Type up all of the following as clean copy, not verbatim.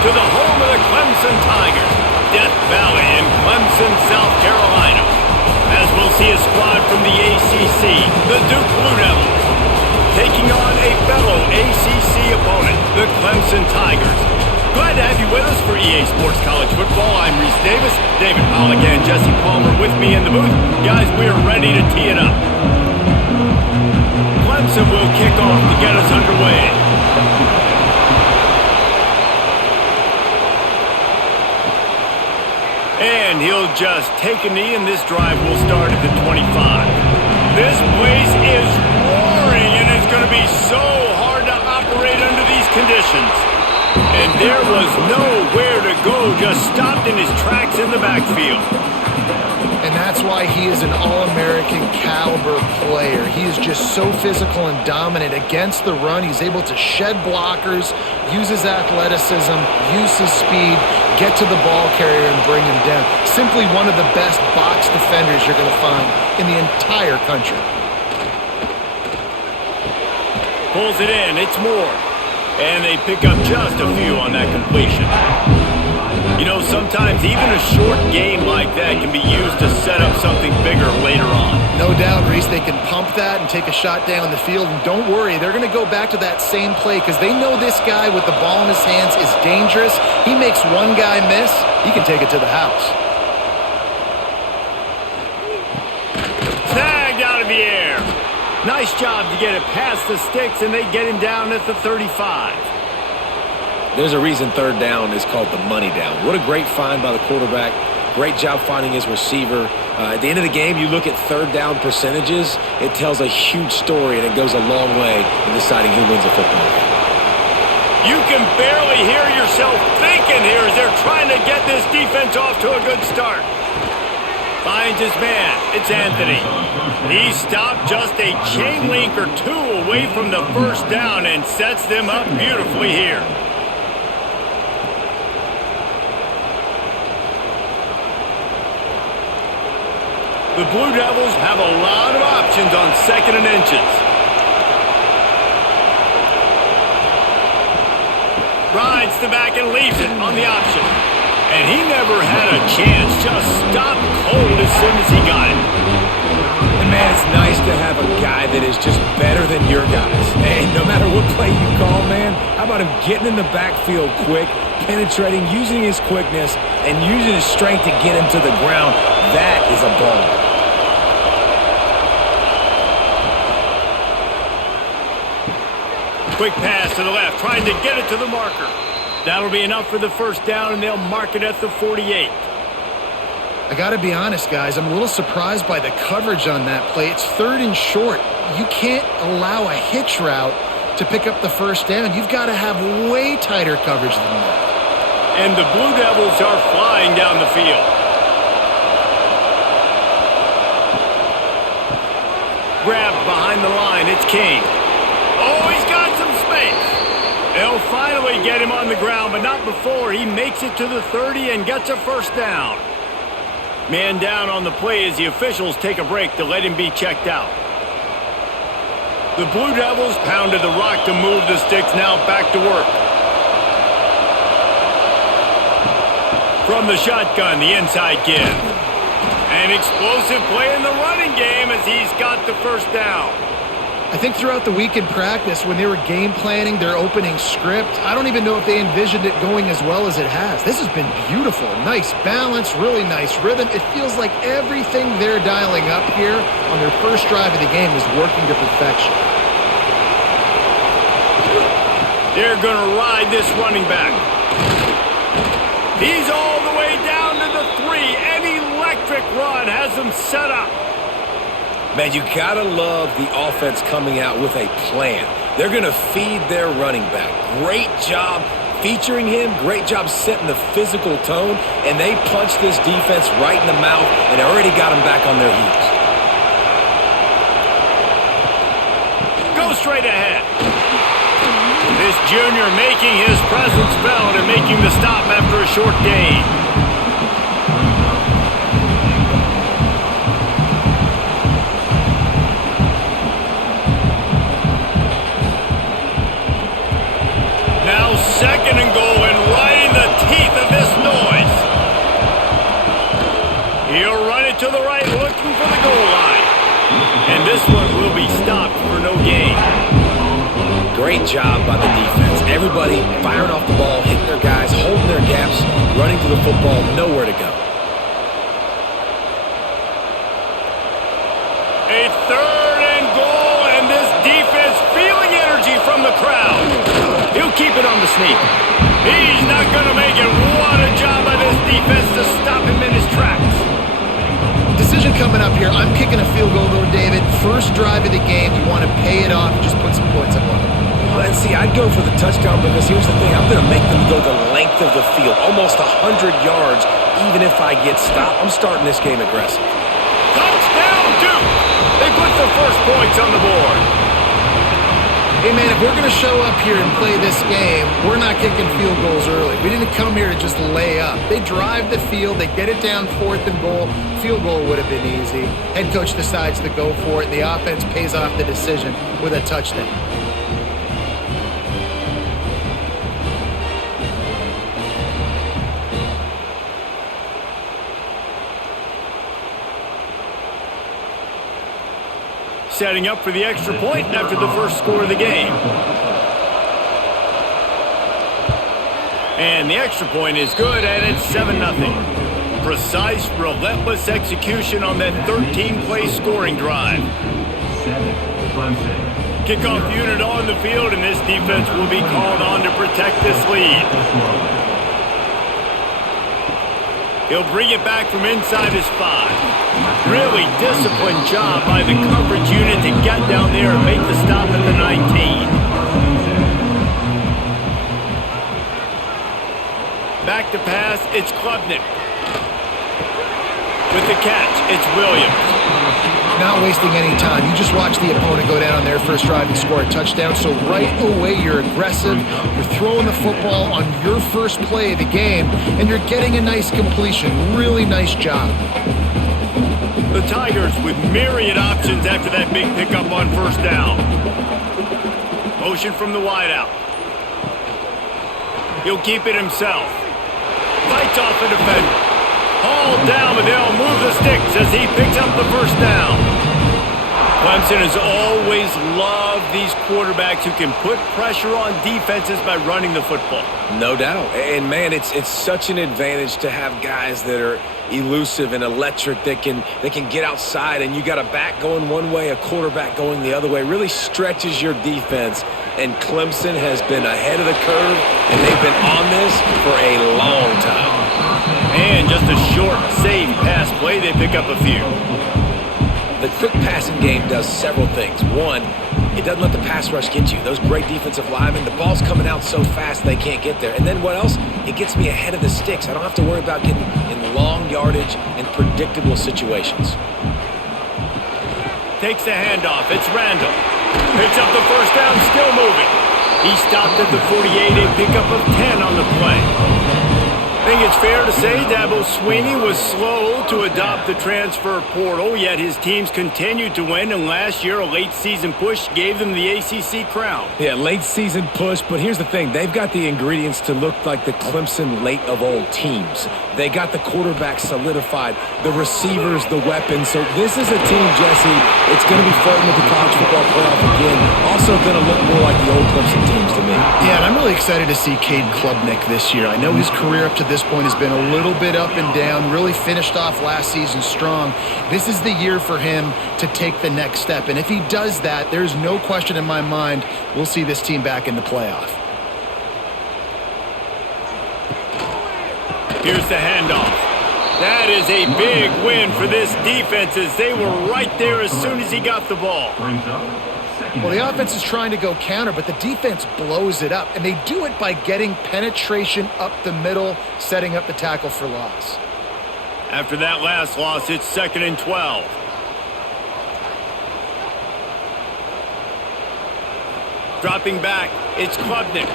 to the home of the Clemson Tigers, Death Valley in Clemson, South Carolina. As we'll see a squad from the ACC, the Duke Blue Devils, taking on a fellow ACC opponent, the Clemson Tigers. Glad to have you with us for EA Sports College Football. I'm Reese Davis, David Pollock, and Jesse Palmer with me in the booth. Guys, we are ready to tee it up. Clemson will kick off to get us underway. And he'll just take a knee, and this drive will start at the 25. This place is roaring, and it's going to be so hard to operate under these conditions. And there was nowhere to go, just stopped in his tracks in the backfield. And that's why he is an All-American caliber player. He is just so physical and dominant against the run. He's able to shed blockers, use his athleticism, use his speed, get to the ball carrier and bring him down. Simply one of the best box defenders you're going to find in the entire country. Pulls it in, it's more. And they pick up just a few on that completion. You know, sometimes even a short game like that can be used to set up something bigger later on. No doubt, Reese, they can pump that and take a shot down the field. And don't worry, they're going to go back to that same play because they know this guy with the ball in his hands is dangerous. He makes one guy miss, he can take it to the house. Tagged out of the air. Nice job to get it past the sticks, and they get him down at the 35. There's a reason third down is called the money down. What a great find by the quarterback. Great job finding his receiver. At the end of the game, you look at third down percentages. It tells a huge story, and it goes a long way in deciding who wins a football game. You can barely hear yourself thinking here as they're trying to get this defense off to a good start. Finds his man. It's Anthony. He stopped just a chain link or two away from the first down and sets them up beautifully here. The Blue Devils have a lot of options on 2nd and inches. Rides the back and leaves it on the option. And he never had a chance, just stopped cold as soon as he got it. And man, it's nice to have a guy that is just better than your guys. And no matter what play you call, man, how about him getting in the backfield quick, penetrating, using his quickness, and using his strength to get him to the ground. That is a ball. Quick pass to the left, trying to get it to the marker. That'll be enough for the first down, and they'll mark it at the 48. I got to be honest, guys. I'm a little surprised by the coverage on that play. It's 3rd and short. You can't allow a hitch route to pick up the first down. You've got to have way tighter coverage than that. And the Blue Devils are flying down the field. Grabbed behind the line. It's King. Oh, he's got some space. They'll finally get him on the ground, but not before he makes it to the 30 and gets a first down. Man down on the play as the officials take a break to let him be checked out. The Blue Devils pounded the rock to move the sticks, now back to work. From the shotgun, the inside give. An explosive play in the running game as he's got the first down. I think throughout the week in practice, when they were game planning their opening script, I don't even know if they envisioned it going as well as it has. This has been beautiful. Nice balance, really nice rhythm. It feels like everything they're dialing up here on their first drive of the game is working to perfection. They're going to ride this running back. He's all the way down to the 3. An electric run has him set up. Man, you gotta love the offense coming out with a plan. They're gonna feed their running back. Great job featuring him. Great job setting the physical tone. And they punched this defense right in the mouth and already got them back on their heels. Go straight ahead. This junior making his presence felt and making the stop after a short gain. Now 2nd and goal, and right in the this one will be stopped for no gain. Great job by the defense. Everybody firing off the ball, hitting their guys, holding their gaps, running to the football, nowhere to go. A 3rd and goal, and this defense feeling energy from the crowd. He'll keep it on the sneak. He's not going to make it. What a job by this defense to stop him in his tracks. Decision coming up here. I'm kicking a field goal, though, David. First drive of the game. You want to pay it off and just put some points up on it. Well, and see, I'd go for the touchdown because here's the thing. I'm going to make them go the length of the field, almost 100 yards, even if I get stopped. I'm starting this game aggressive. Touchdown, Duke! They put the first points on the board. Hey, man, if we're going to show up here and play this game, we're not kicking field goals early. We didn't come here to just lay up. They drive the field. They get it down 4th and goal. Field goal would have been easy. Head coach decides to go for it, and the offense pays off the decision with a touchdown. Setting up for the extra point after the first score of the game. And the extra point is good, and it's 7-0. Precise, relentless execution on that 13-play scoring drive. Kickoff unit on the field, and this defense will be called on to protect this lead. He'll bring it back from inside his 5. Really disciplined job by the coverage unit to get down there and make the stop at the 19. Back to pass, it's Klubnik. With the catch, it's Williams. Not wasting any time. You just watch the opponent go down on their first drive and score a touchdown. So right away, you're aggressive. You're throwing the football on your first play of the game, and you're getting a nice completion. Really nice job. The Tigers with myriad options after that big pickup on first down. Motion from the wideout. He'll keep it himself. Fights off a defender. Hauled down, but they'll move the sticks as he picks up the first down. Clemson has always loved these quarterbacks who can put pressure on defenses by running the football. No doubt. And, man, it's such an advantage to have guys that are elusive and electric that can get outside, and you got a back going one way, a quarterback going the other way. Really stretches your defense, and Clemson has been ahead of the curve, and they've been on this for a long time. And just a short, safe pass play, they pick up a few. The quick passing game does several things. One, it doesn't let the pass rush get you. Those great defensive linemen, the ball's coming out so fast they can't get there. And then what else? It gets me ahead of the sticks. I don't have to worry about getting in long yardage and predictable situations. Takes the handoff. It's Randall. Picks up the first down, still moving. He stopped at the 48, a pickup of 10 on the play. I think it's fair to say Dabo Swinney was slow to adopt the transfer portal, yet his teams continued to win, and last year a late-season push gave them the ACC crown. Yeah, late-season push, but here's the thing. They've got the ingredients to look like the Clemson late-of-old teams. They got the quarterback solidified, the receivers, the weapons. So this is a team, Jesse, it's going to be flirting with the college football playoff again. Also going to look more like the old Clemson teams to me. Yeah, and I'm really excited to see Cade Klubnik this year. I know his career up to this point has been a little bit up and down, really finished off last season strong. This is the year for him to take the next step, and if he does that, there's no question in my mind we'll see this team back in the playoff. Here's the handoff. That is a big win for this defense as they were right there as soon as he got the ball. Well, the offense is trying to go counter, but the defense blows it up, and they do it by getting penetration up the middle, setting up the tackle for loss. After that last loss, it's 2nd and 12. Dropping back, it's Klubnik.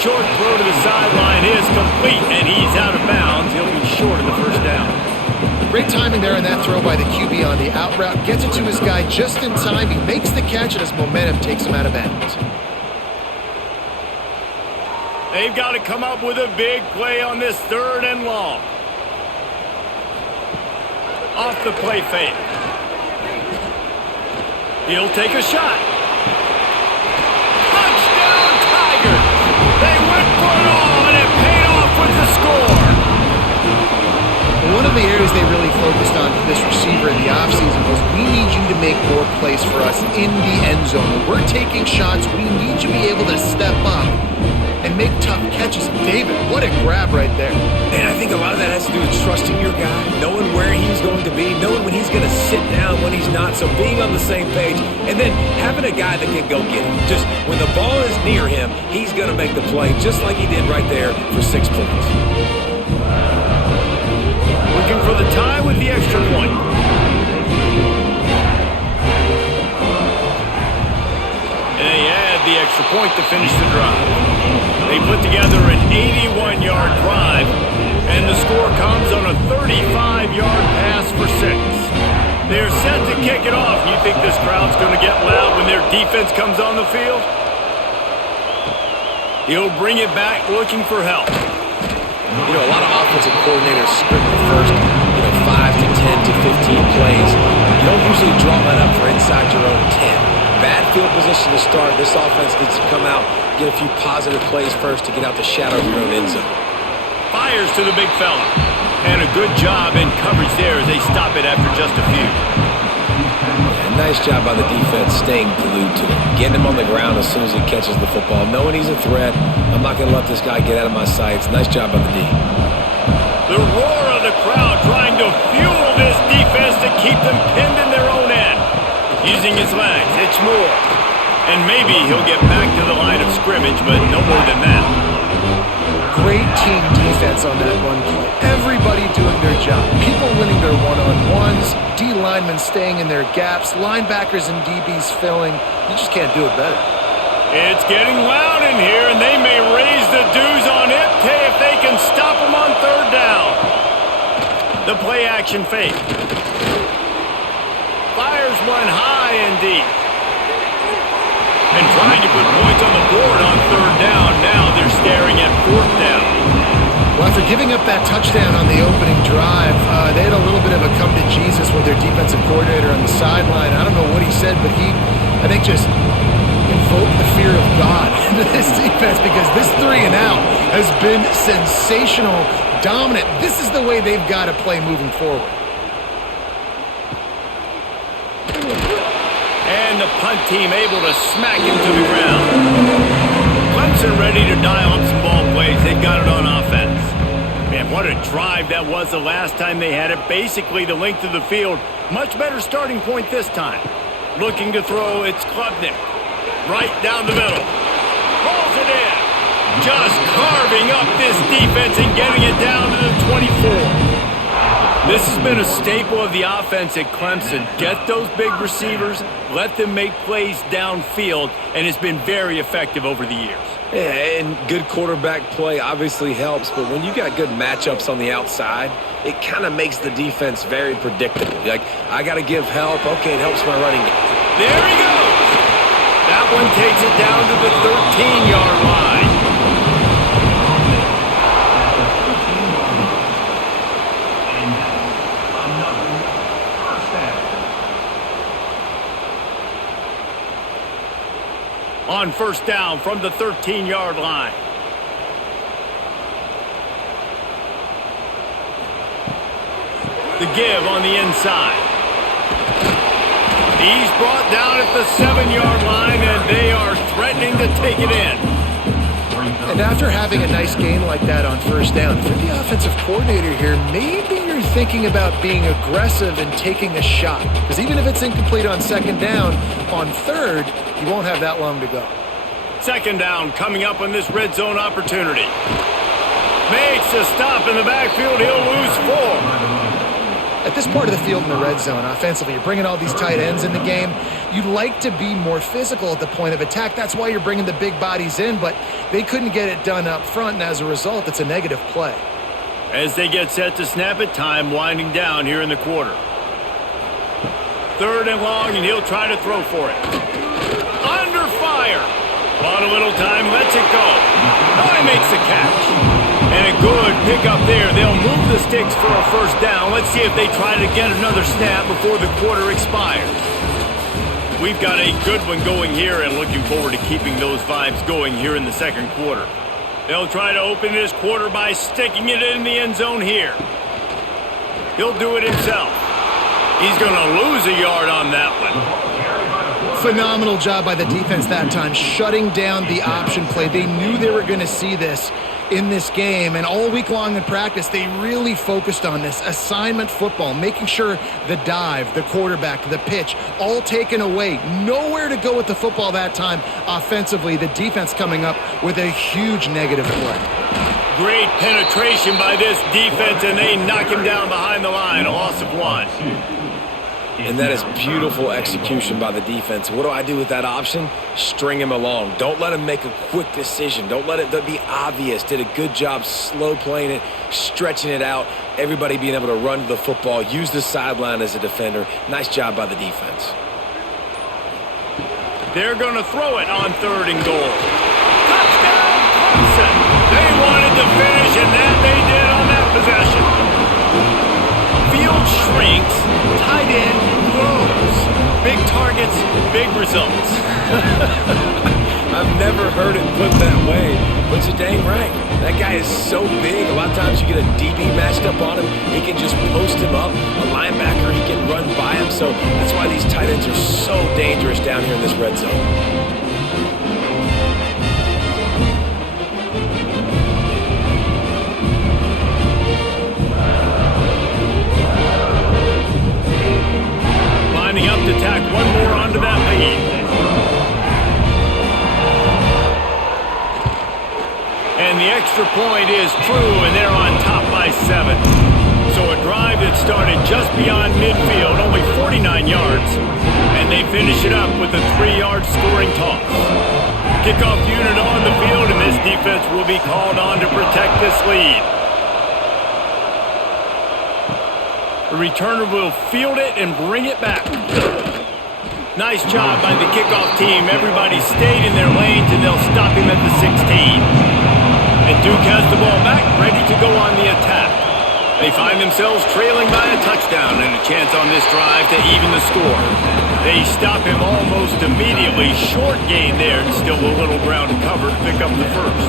Short throw to the sideline is complete, and he's out of bounds. He'll be short of the first down. Great timing there in that throw by the QB on the out route. Gets it to his guy just in time. He makes the catch, and his momentum takes him out of bounds. They've got to come up with a big play on this 3rd and long. Off the play fake. He'll take a shot. Touchdown, Tigers! They went for it all, and it paid off with the score. One of the areas they really focused on for this receiver in the offseason was, we need you to make more plays for us in the end zone. When we're taking shots, we need you to be able to step up and make tough catches. David, what a grab right there. And I think a lot of that has to do with trusting your guy, knowing where he's going to be, knowing when he's going to sit down, when he's not, so being on the same page, and then having a guy that can go get him. Just when the ball is near him, he's going to make the play, just like he did right there for 6 points. Looking for the tie with the extra point. And they add the extra point to finish the drive. They put together an 81-yard drive, and the score comes on a 35-yard pass for 6. They're set to kick it off. You think this crowd's going to get loud when their defense comes on the field? He'll bring it back looking for help. You know, a lot of offensive coordinators script the first, 5 to 10 to 15 plays. You don't usually draw that up for inside your own 10. Bad field position to start. This offense needs to come out, get a few positive plays first to get out the shadow of your own end zone. Fires to the big fella. And a good job in coverage there as they stop it after just a few. Yeah, nice job by the defense staying glued to him. Getting him on the ground as soon as he catches the football. Knowing he's a threat. I'm not going to let this guy get out of my sights. Nice job by the D. The roar of the crowd trying to fuel this defense to keep them pinned in their own end. Using his legs, it's Moore. And maybe he'll get back to the line of scrimmage, but no more than that. Great team defense on that run play. Everybody doing their job. People winning their one-on-ones, D linemen staying in their gaps, linebackers and DBs filling. You just can't do it better. It's getting loud in here, and they may raise the dues on Ipte if they can stop him on 3rd down. The play action fake. Fires one high and deep. And trying to put points on the board on 3rd down. Now they're staring at 4th down. Well, after giving up that touchdown on the opening drive, they had a little bit of a come to Jesus with their defensive coordinator on the sideline. I don't know what he said, but he, I think, just invoked the fear of God into this defense, because this 3 and out has been sensational, dominant. This is the way they've got to play moving forward. And the punt team able to smack him to the ground. Clemson ready to dial up some ball plays. They've got it on offense. Man, what a drive that was the last time they had it. Basically the length of the field. Much better starting point this time. Looking to throw, it's Klubnik. Right down the middle. Pulls it in. Just carving up this defense and getting it down to the 24. This has been a staple of the offense at Clemson. Get those big receivers, let them make plays downfield, and it's been very effective over the years. Yeah, and good quarterback play obviously helps, but when you got good matchups on the outside, it kind of makes the defense very predictable. Like, I got to give help. Okay, it helps my running game. There he goes. That one takes it down to the 13-yard line. On 1st down from the 13-yard line. The give on the inside. He's brought down at the 7-yard line, and they are threatening to take it in. And after having a nice game like that on 1st down, if you're the offensive coordinator here, maybe you're thinking about being aggressive and taking a shot. Because even if it's incomplete on 2nd down, on 3rd, you won't have that long to go. 2nd down coming up on this red zone opportunity. Makes a stop in the backfield. He'll lose 4. At this part of the field in the red zone, offensively, you're bringing all these tight ends in the game. You'd like to be more physical at the point of attack. That's why you're bringing the big bodies in, but they couldn't get it done up front, and as a result, it's a negative play. As they get set to snap it, time winding down here in the quarter. 3rd and long, and he'll try to throw for it. Under fire. On a little time, lets it go. Oh, he makes the catch. And a good pickup there. They'll move the sticks for a 1st down. Let's see if they try to get another snap before the quarter expires. We've got a good one going here and looking forward to keeping those vibes going here in the second quarter. They'll try to open this quarter by sticking it in the end zone here. He'll do it himself. He's going to lose a yard on that one. Phenomenal job by the defense that time, shutting down the option play. They knew they were going to see this in this game, and all week long in practice, they really focused on this assignment football, making sure the dive, the quarterback, the pitch, all taken away. Nowhere to go with the football that time offensively. The defense coming up with a huge negative play. Great penetration by this defense, and they knock him down behind the line, a loss of 1. And that is beautiful execution by the defense. What do I do with that option? String him along. Don't let him make a quick decision. Don't let it be obvious. Did a good job slow playing it, stretching it out, everybody being able to run to the football, use the sideline as a defender. Nice job by the defense. They're going to throw it on 3rd and goal. Touchdown, Clemson! They wanted to finish, and that they did on that possession. Field shrinks, tight end grows. Big targets, big results. I've never heard it put that way, but you're dang right. That guy is so big. A lot of times you get a DB matched up on him. He can just post him up. A linebacker, he can run by him. So that's why these tight ends are so dangerous down here in this red zone. Up to tack one more onto that lead. And the extra point is true, and they're on top by 7. So a drive that started just beyond midfield, only 49 yards, and they finish it up with a 3-yard scoring toss. Kickoff unit on the field, and this defense will be called on to protect this lead. The returner will field it and bring it back. Nice job by the kickoff team. Everybody stayed in their lanes, and they'll stop him at the 16. And Duke has the ball back, ready to go on the attack. They find themselves trailing by a touchdown and a chance on this drive to even the score. They stop him almost immediately. Short gain there, and still a little ground to cover to pick up the first.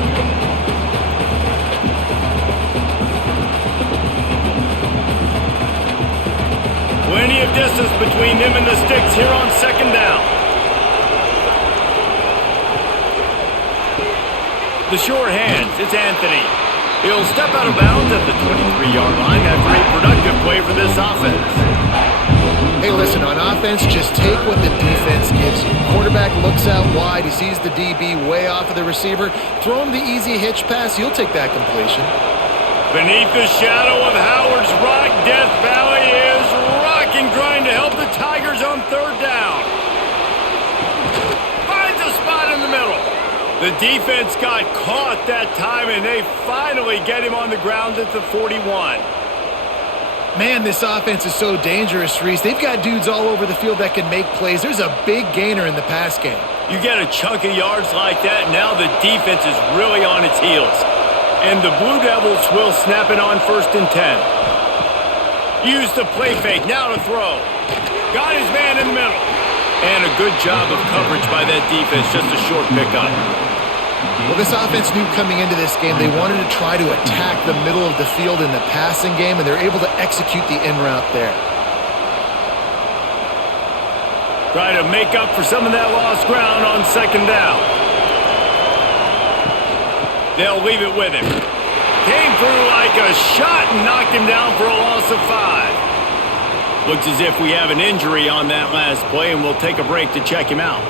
Plenty of distance between them and the sticks here on 2nd down. The sure hands, it's Anthony. He'll step out of bounds at the 23-yard line after a productive play for this offense. Hey, listen, on offense, just take what the defense gives you. Quarterback looks out wide. He sees the DB way off of the receiver. Throw him the easy hitch pass. You'll take that completion. Beneath the shadow of Howard's Rock, Death Valley is rocking, trying to help the Tigers on 3rd down. Finds a spot in the middle. The defense got caught that time, and they finally get him on the ground at the 41. Man, this offense is so dangerous, Reese. They've got dudes all over the field that can make plays. There's a big gainer in the pass game. You get a chunk of yards like that, now the defense is really on its heels. And the Blue Devils will snap it on 1st and 10. Use the play fake, now to throw. Got his man in the middle. And a good job of coverage by that defense, just a short pickup. Well, this offense knew coming into this game they wanted to try to attack the middle of the field in the passing game, and they're able to execute the in route there. Try to make up for some of that lost ground on 2nd down. They'll leave it with him. Came through like a shot and knocked him down for a loss of 5. Looks as if we have an injury on that last play, and we'll take a break to check him out.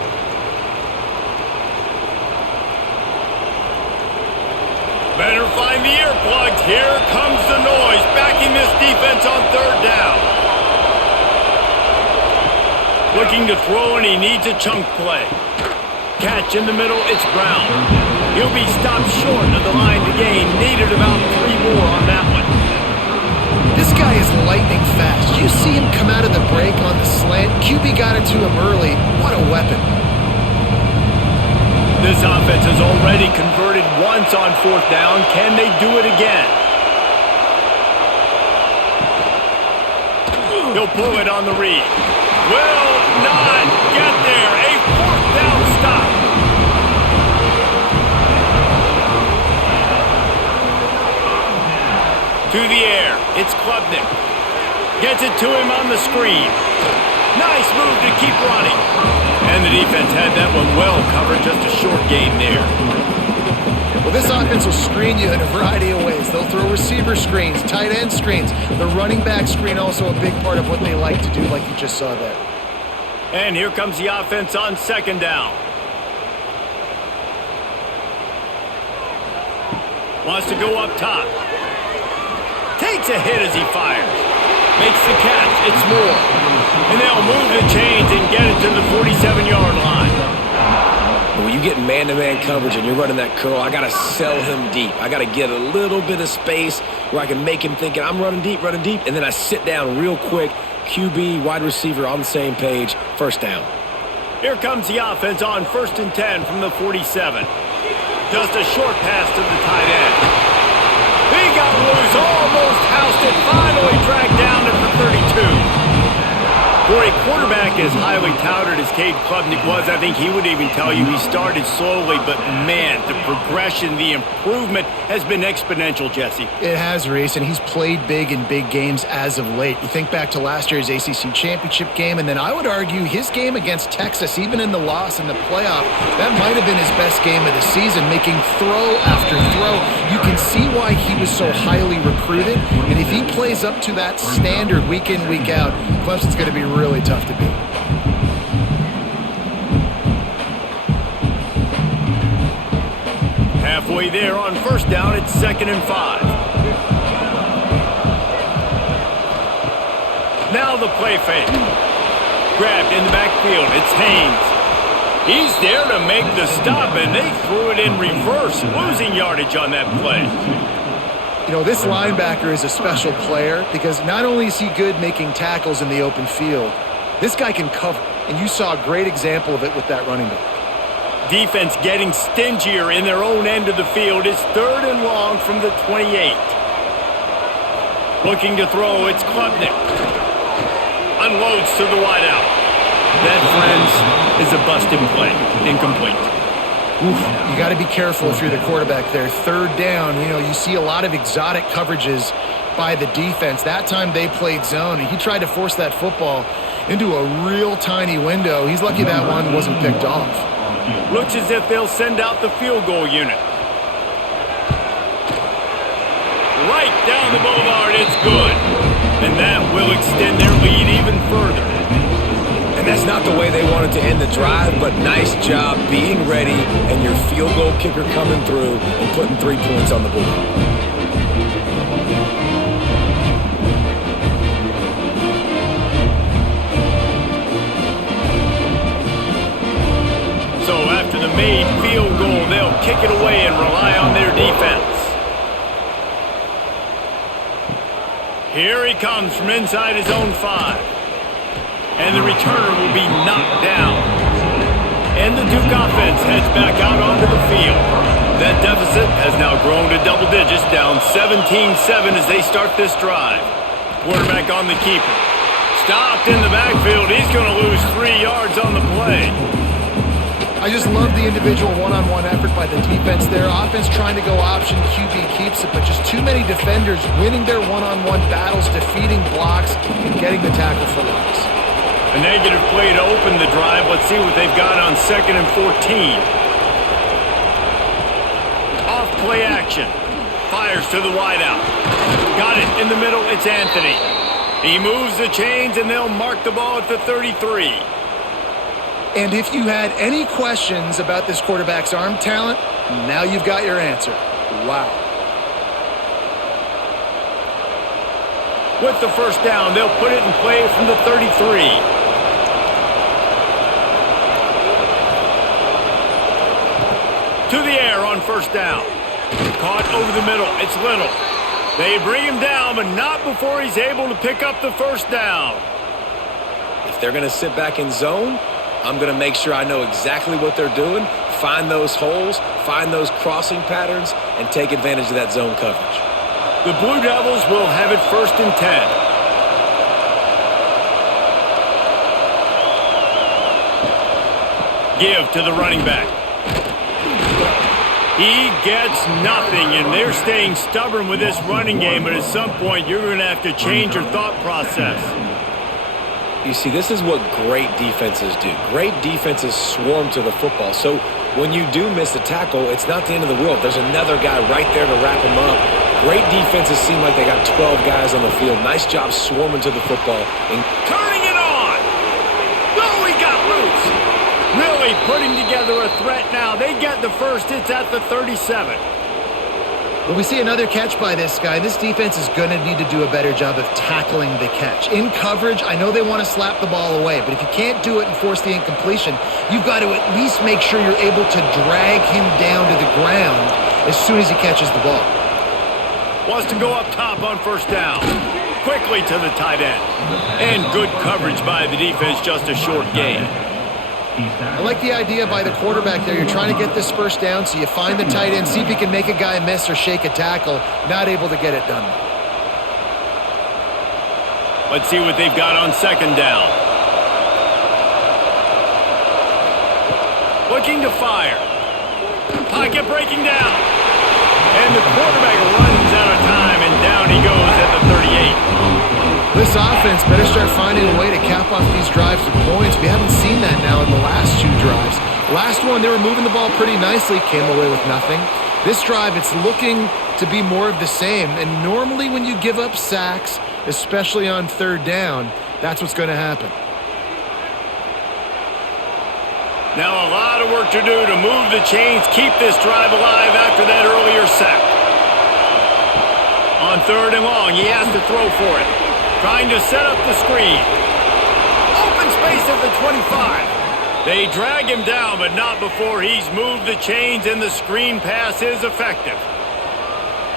Better find the earplugs. Here comes the noise, backing this defense on 3rd down. Looking to throw, and he needs a chunk play. Catch in the middle, it's Brown. He'll be stopped short of the line to gain. Needed about 3 more on that one. This guy is lightning fast. You see him come out of the break on the slant. QB got it to him early. What a weapon. This offense has already converted once on 4th down. Can they do it again? He'll pull it on the read. Will not get there. A fourth down stop. To the air. It's Klubnik. Gets it to him on the screen. Nice move to keep running. And the defense had that one well covered. Just a short gain there. Well, this offense will screen you in a variety of ways. They'll throw receiver screens, tight end screens. The running back screen also a big part of what they like to do, like you just saw there. And here comes the offense on second down. Wants to go up top. Takes a hit as he fires. Makes the catch. It's Moore. And they'll move the chains and get it to the 47-yard line. When you get man-to-man coverage and you're running that curl, I got to sell him deep. I got to get a little bit of space where I can make him think I'm running deep, and then I sit down real quick. QB, wide receiver on the same page. First down. Here comes the offense on 1st and 10 from the 47. Just a short pass to the tight end. He got loose, almost housed it, finally dragged down at the 32. For a quarterback as highly touted as Cade Klubnik was, I think he would even tell you he started slowly, but man, the progression, the improvement has been exponential, Jesse. It has, Reese, and he's played big in big games as of late. You think back to last year's ACC championship game, and then I would argue his game against Texas, even in the loss in the playoff, that might have been his best game of the season, making throw after throw. You can see why he was so highly recruited, and if he plays up to that standard week in, week out, Clemson's going to be really tough to beat. Halfway there on 1st down, it's 2nd and 5. Now the play fake. Grabbed in the backfield, it's Haynes. He's there to make the stop, and they threw it in reverse, losing yardage on that play. You know, this linebacker is a special player because not only is he good making tackles in the open field, this guy can cover, and you saw a great example of it with that running back. Defense getting stingier in their own end of the field. It's 3rd and long from the 28. Looking to throw, it's Klubnik. Unloads to the wideout. That, friends, is a busted play. Incomplete. You got to be careful if you're the quarterback there. 3rd down, you know, you see a lot of exotic coverages by the defense. That time they played zone, and he tried to force that football into a real tiny window. He's lucky that one wasn't picked off. Looks as if they'll send out the field goal unit. Right down the boulevard, it's good. And that will extend their lead even further. And that's not the way they wanted to end the drive, but nice job being ready and your field goal kicker coming through and putting 3 points on the board. So after the made field goal, they'll kick it away and rely on their defense. Here he comes from inside his own 5. And the returner will be knocked down. And the Duke offense heads back out onto the field. That deficit has now grown to double digits, down 17-7 as they start this drive. Quarterback on the keeper. Stopped in the backfield. He's going to lose 3 yards on the play. I just love the individual one-on-one effort by the defense there. Offense trying to go option, QB keeps it, but just too many defenders winning their one-on-one battles, defeating blocks, and getting the tackle for loss. A negative play to open the drive. Let's see what they've got on 2nd and 14. Off play action. Fires to the wideout. Got it in the middle. It's Anthony. He moves the chains, and they'll mark the ball at the 33. And if you had any questions about this quarterback's arm talent, now you've got your answer. Wow. With the 1st down, they'll put it in play from the 33. To the air on 1st down. Caught over the middle. It's Little. They bring him down, but not before he's able to pick up the 1st down. If they're going to sit back in zone, I'm going to make sure I know exactly what they're doing, find those holes, find those crossing patterns, and take advantage of that zone coverage. The Blue Devils will have it 1st and 10. give to the running back. He gets nothing, and they're staying stubborn with this running game, but at some point you're going to have to change your thought process. You see, this is what great defenses do. Great defenses swarm to the football. So when you do miss a tackle, it's not the end of the world. There's another guy right there to wrap him up. Great defenses seem like they got 12 guys on the field. Nice job swarming to the football. And turning it on! Oh, he got loose! Really putting together a threat now. They get the first. It's at the 37. Well, we see another catch by this guy. This defense is going to need to do a better job of tackling the catch. In coverage, I know they want to slap the ball away, but if you can't do it and force the incompletion, you've got to at least make sure you're able to drag him down to the ground as soon as he catches the ball. Wants to go up top on first down. Quickly to the tight end. And good coverage by the defense, just a short gain. I like the idea by the quarterback there. You're trying to get this first down, so you find the tight end, see if he can make a guy miss or shake a tackle. Not able to get it done. Let's see what they've got on second down. Looking to fire. Pocket breaking down. And the quarterback runs out of time, and down he goes at the 38. This offense better start finding a way to cap off these drives with points. We haven't seen that now in the last two drives. Last one, they were moving the ball pretty nicely, came away with nothing. This drive, it's looking to be more of the same. And normally when you give up sacks, especially on third down, that's what's going to happen. Now a lot of work to do to move the chains, keep this drive alive after that earlier sack. On third and long, he has to throw for it. Trying to set up the screen. Open space at the 25. They drag him down, but not before he's moved the chains and the screen pass is effective.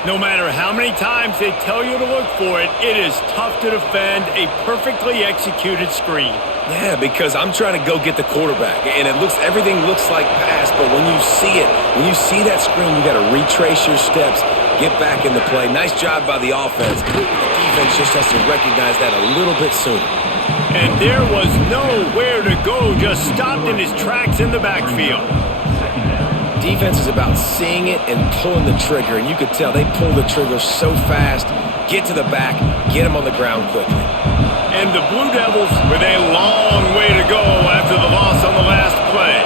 No matter how many times they tell you to look for it, it is tough to defend a perfectly executed screen. yeah, because I'm trying to go get the quarterback, and everything looks like pass, but when you see that screen, you got to retrace your steps, get back in the play. Nice job by the offense. The defense just has to recognize that a little bit sooner. And there was nowhere to go, just stopped in his tracks in the backfield. Defense is about seeing it and pulling the trigger, and you could tell they pull the trigger so fast, get to the back, get him on the ground quickly. And the Blue Devils with a long way to go after the loss on the last play.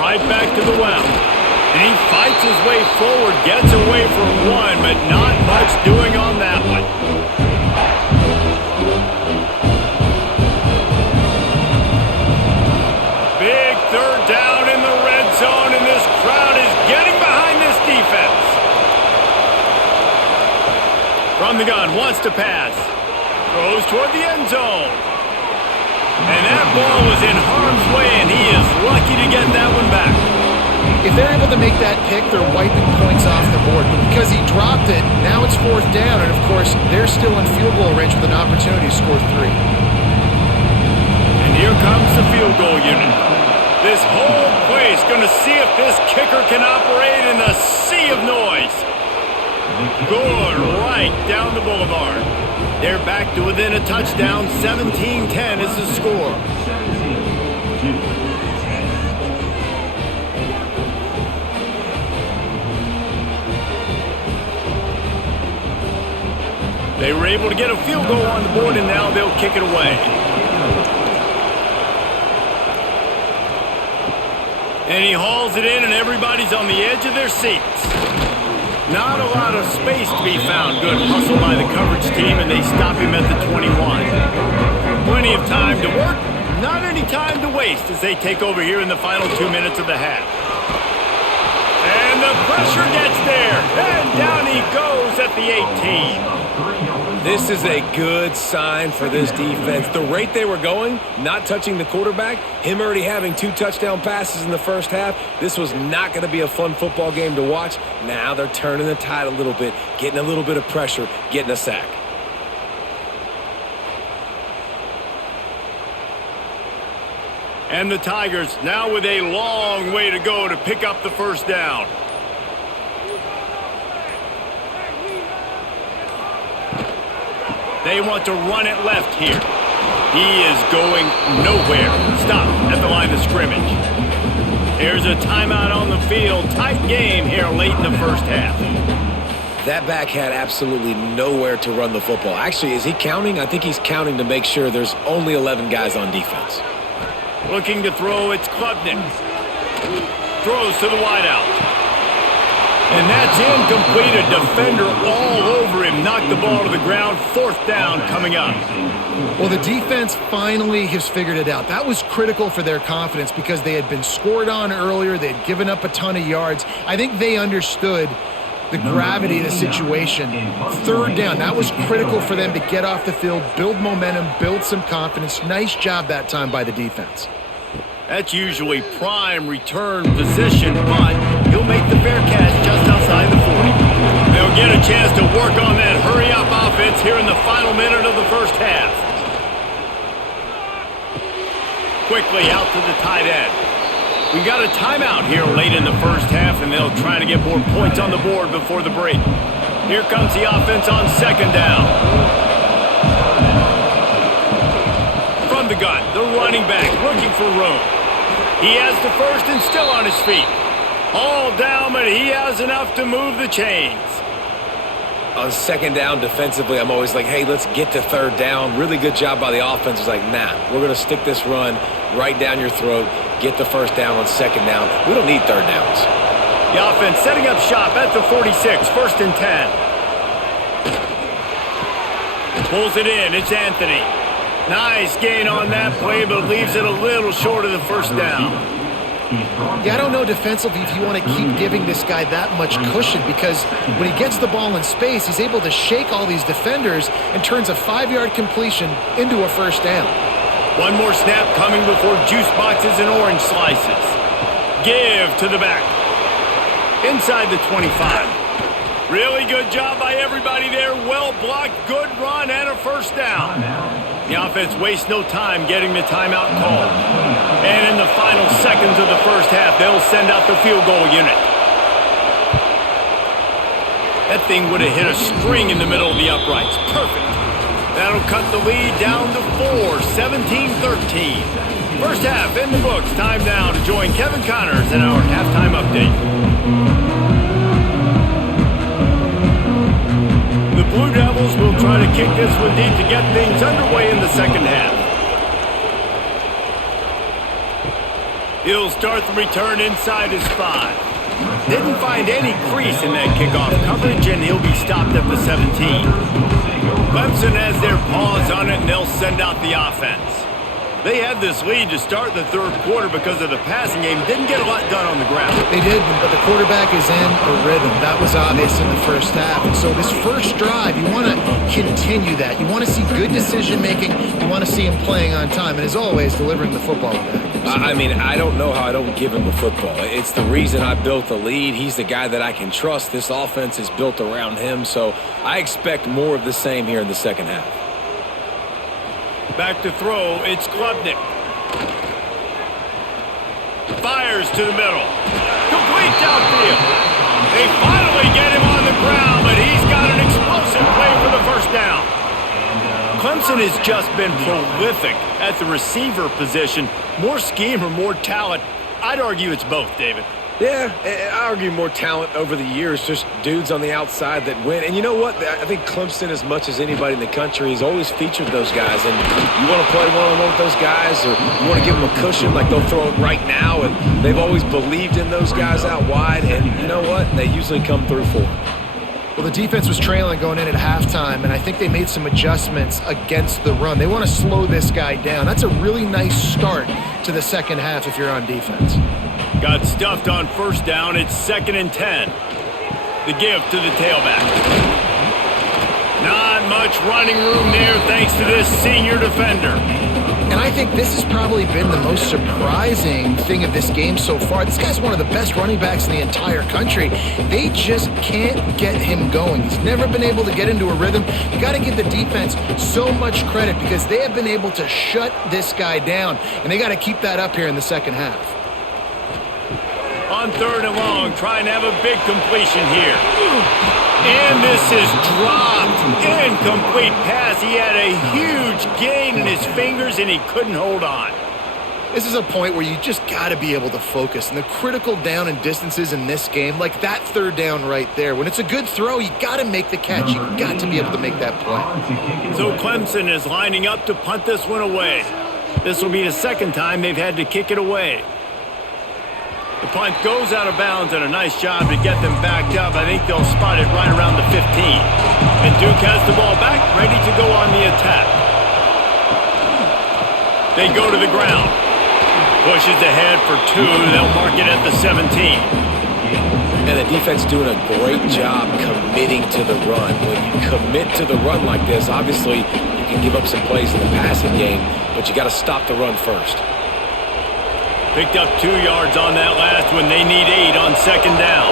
Right back to the well. And he fights his way forward, gets away from one, but not much doing on that one. Big third down in the red zone, and this crowd is getting behind this defense. From the gun, wants to pass. Throws toward the end zone. And that ball was in harm's way, and he is lucky to get that one back. If they're able to make that pick, they're wiping points off the board. But because he dropped it, now it's fourth down. And, of course, they're still in field goal range with an opportunity to score 3. And here comes the field goal unit. This whole place going to see if this kicker can operate in the sea of noise. Good right down the boulevard. They're back to within a touchdown. 17-10 is the score. They were able to get a field goal on the board, and now they'll kick it away. And he hauls it in, and everybody's on the edge of their seats. Not a lot of space to be found. Good hustle by the coverage team, and they stop him at the 21. Plenty of time to work, not any time to waste as they take over here in the final 2 minutes of the half. And the pressure gets there, and down he goes at the 18. This is a good sign for this defense. The rate they were going, not touching the quarterback, him already having 2 touchdown passes in the first half, this was not going to be a fun football game to watch. Now they're turning the tide a little bit, getting a little bit of pressure, getting a sack. And the Tigers now with a long way to go to pick up the first down. They want to run it left here. He is going nowhere. stop at the line of scrimmage. Here's a timeout on the field. Tight game here late in the first half. That back had absolutely nowhere to run the football. Actually, is he counting? I think he's counting to make sure there's only 11 guys on defense. Looking to throw, it's Klubnik. Throws to the wideout. And that's incomplete. A defender all over him. Knocked the ball to the ground. Fourth down coming up. Well, the defense finally has figured it out. That was critical for their confidence because they had been scored on earlier. They had given up a ton of yards. I think they understood the gravity of the situation. Third down, that was critical for them to get off the field, build momentum, build some confidence. Nice job that time by the defense. That's usually prime return position, but he'll make the fair catch just outside the 40. They'll get a chance to work on that hurry-up offense here in the final minute of the first half. Quickly out to the tight end. We got a timeout here late in the first half, and they'll try to get more points on the board before the break. Here comes the offense on second down. From the gun, the running back looking for room. He has the first and still on his feet. All down, but he has enough to move the chains. On second down defensively, I'm always like, hey, let's get to third down. Really good job by the offense. It's like, nah, we're going to stick this run right down your throat. Get the first down on second down. We don't need third downs. The offense setting up shop at the 46, first and 10. Pulls it in, it's Anthony. Nice gain on that play, but leaves it a little short of the first down. Yeah, I don't know defensively if you want to keep giving this guy that much cushion because when he gets the ball in space, he's able to shake all these defenders and turns a 5-yard completion into a first down. One more snap coming before juice boxes and orange slices. Give to the back. Inside the 25. Really good job by everybody there. Well blocked, good run, and a first down. The offense wastes no time getting the timeout called. And in the final seconds of the first half, they'll send out the field goal unit. That thing would have hit a string in the middle of the uprights. Perfect. That'll cut the lead down to 4, 17-13. First half in the books. Time now to join Kevin Connors in our halftime update. The Blue Devils will try to kick this one deep to get things underway in the second half. He'll start the return inside his 5. Didn't find any crease in that kickoff coverage, and he'll be stopped at the 17. Clemson has their paws on it, and they'll send out the offense. They had this lead to start the third quarter because of the passing game. Didn't get a lot done on the ground. They did, but the quarterback is in a rhythm. That was obvious in the first half. And so this first drive, you want to continue that. You want to see good decision-making. You want to see him playing on time. And as always, delivering the football with accuracy. I mean, I don't know how I don't give him the football. It's the reason I built the lead. He's the guy that I can trust. This offense is built around him. So I expect more of the same here in the second half. Back to throw, it's Klubnik. Fires to the middle. Complete downfield. They finally get him on the ground, but he's got an explosive play for the first down. Clemson has just been prolific at the receiver position. More scheme or more talent? I'd argue it's both, David. Yeah, I argue more talent over the years, just dudes on the outside that win. And you know what? I think Clemson, as much as anybody in the country, has always featured those guys. And you want to play one-on-one with those guys, or you want to give them a cushion, like they'll throw it right now. And they've always believed in those guys out wide. And you know what? They usually come through for them. Well, the defense was trailing going in at halftime, and I think they made some adjustments against the run. They want to slow this guy down. That's a really nice start to the second half if you're on defense. Got stuffed on first down. It's 2nd and 10. The give to the tailback. Not much running room there thanks to this senior defender. And I think this has probably been the most surprising thing of this game so far. This guy's one of the best running backs in the entire country. They just can't get him going. He's never been able to get into a rhythm. You got to give the defense so much credit because they have been able to shut this guy down, and they got to keep that up here in the second half. On 3rd and long, trying to have a big completion here. And this is dropped. Incomplete pass. He had a huge gain in his fingers, and he couldn't hold on. This is a point where you just got to be able to focus. And the critical down and distances in this game, like that third down right there, when it's a good throw, you got to make the catch. You got to be able to make that play. So Clemson is lining up to punt this one away. This will be the second time they've had to kick it away. The punt goes out of bounds, and a nice job to get them backed up. I think they'll spot it right around the 15. And Duke has the ball back, ready to go on the attack. They go to the ground. Pushes ahead for 2. They'll mark it at the 17. And the defense doing a great job committing to the run. When you commit to the run like this, obviously you can give up some plays in the passing game, but you got to stop the run first. Picked up 2 yards on that last one. They need 8 on second down.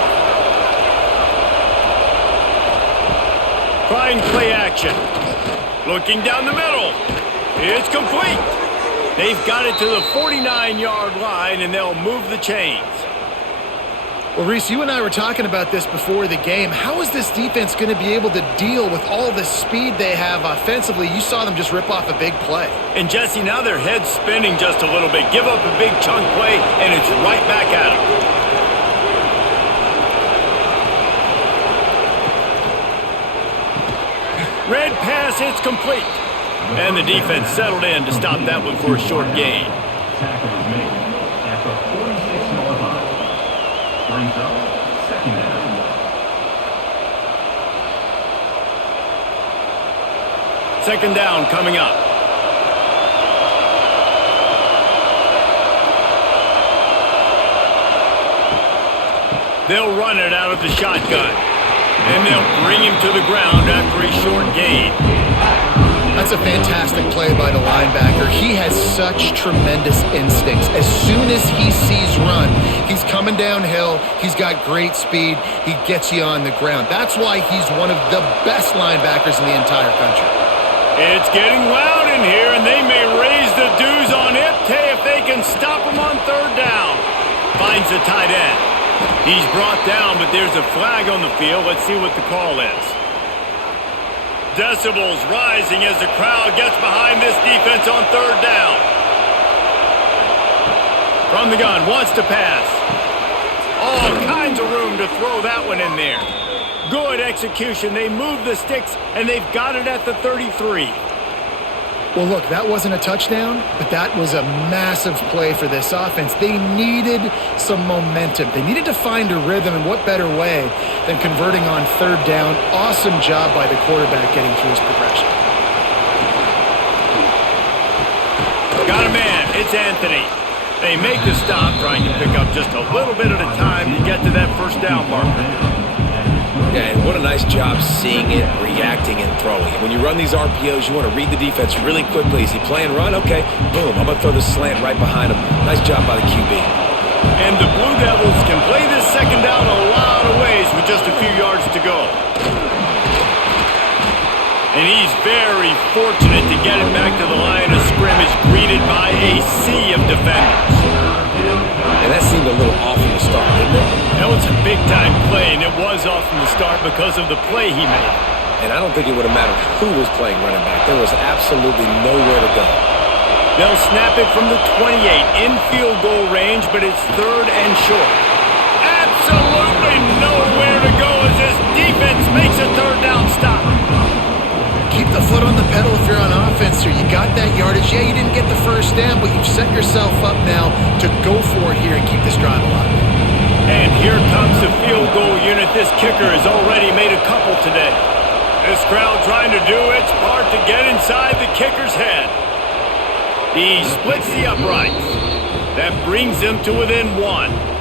Trying play action. Looking down the middle. It's complete. They've got it to the 49-yard line, and they'll move the chains. Well, Reese, you and I were talking about this before the game. How is this defense going to be able to deal with all the speed they have offensively? You saw them just rip off a big play. And, Jesse, now their head's spinning just a little bit. Give up a big chunk play, and it's right back at them. Red pass, it's complete. And the defense settled in to stop that one for a short gain. Second down coming up. They'll run it out of the shotgun. And they'll bring him to the ground after a short gain. That's a fantastic play by the linebacker. He has such tremendous instincts. As soon as he sees run, he's coming downhill. He's got great speed. He gets you on the ground. That's why he's one of the best linebackers in the entire country. It's getting loud in here, and they may raise the dues on Iptay if they can stop him on third down. Finds the tight end. He's brought down, but there's a flag on the field. Let's see what the call is. Decibels rising as the crowd gets behind this defense on third down. From the gun, wants to pass. All kinds of room to throw that one in there. Good execution. They move the sticks, and they've got it at the 33. Well, look, that wasn't a touchdown, but that was a massive play for this offense. They needed some momentum. They needed to find a rhythm, and what better way than converting on third down. Awesome job by the quarterback getting through his progression. Got a man. It's Anthony. They make the stop, trying to pick up just a little bit at a time to get to that first down marker. Yeah, and what a nice job seeing it, reacting, and throwing. When you run these RPOs, you want to read the defense really quickly. Is he playing run? Okay, boom, I'm going to throw the slant right behind him. Nice job by the QB. And the Blue Devils can play this second down a lot of ways with just a few yards to go. And he's very fortunate to get it back to the line of scrimmage, greeted by a sea of defenders. And that seemed a little off from the start, didn't it? That was a big-time play, and it was off from the start because of the play he made. And I don't think it would have mattered who was playing running back. There was absolutely nowhere to go. They'll snap it from the 28 in field goal range, but it's third and short. Absolutely nowhere to go as this defense makes a third down stop. Keep the foot on the pedal if you're on offense here. You got that yardage. Yeah, you didn't get the first down, but you've set yourself up now to go for it here and keep this drive alive. And here comes the field goal unit. This kicker has already made a couple today. This crowd trying to do its part to get inside the kicker's head. He splits the uprights. That brings him to within 1.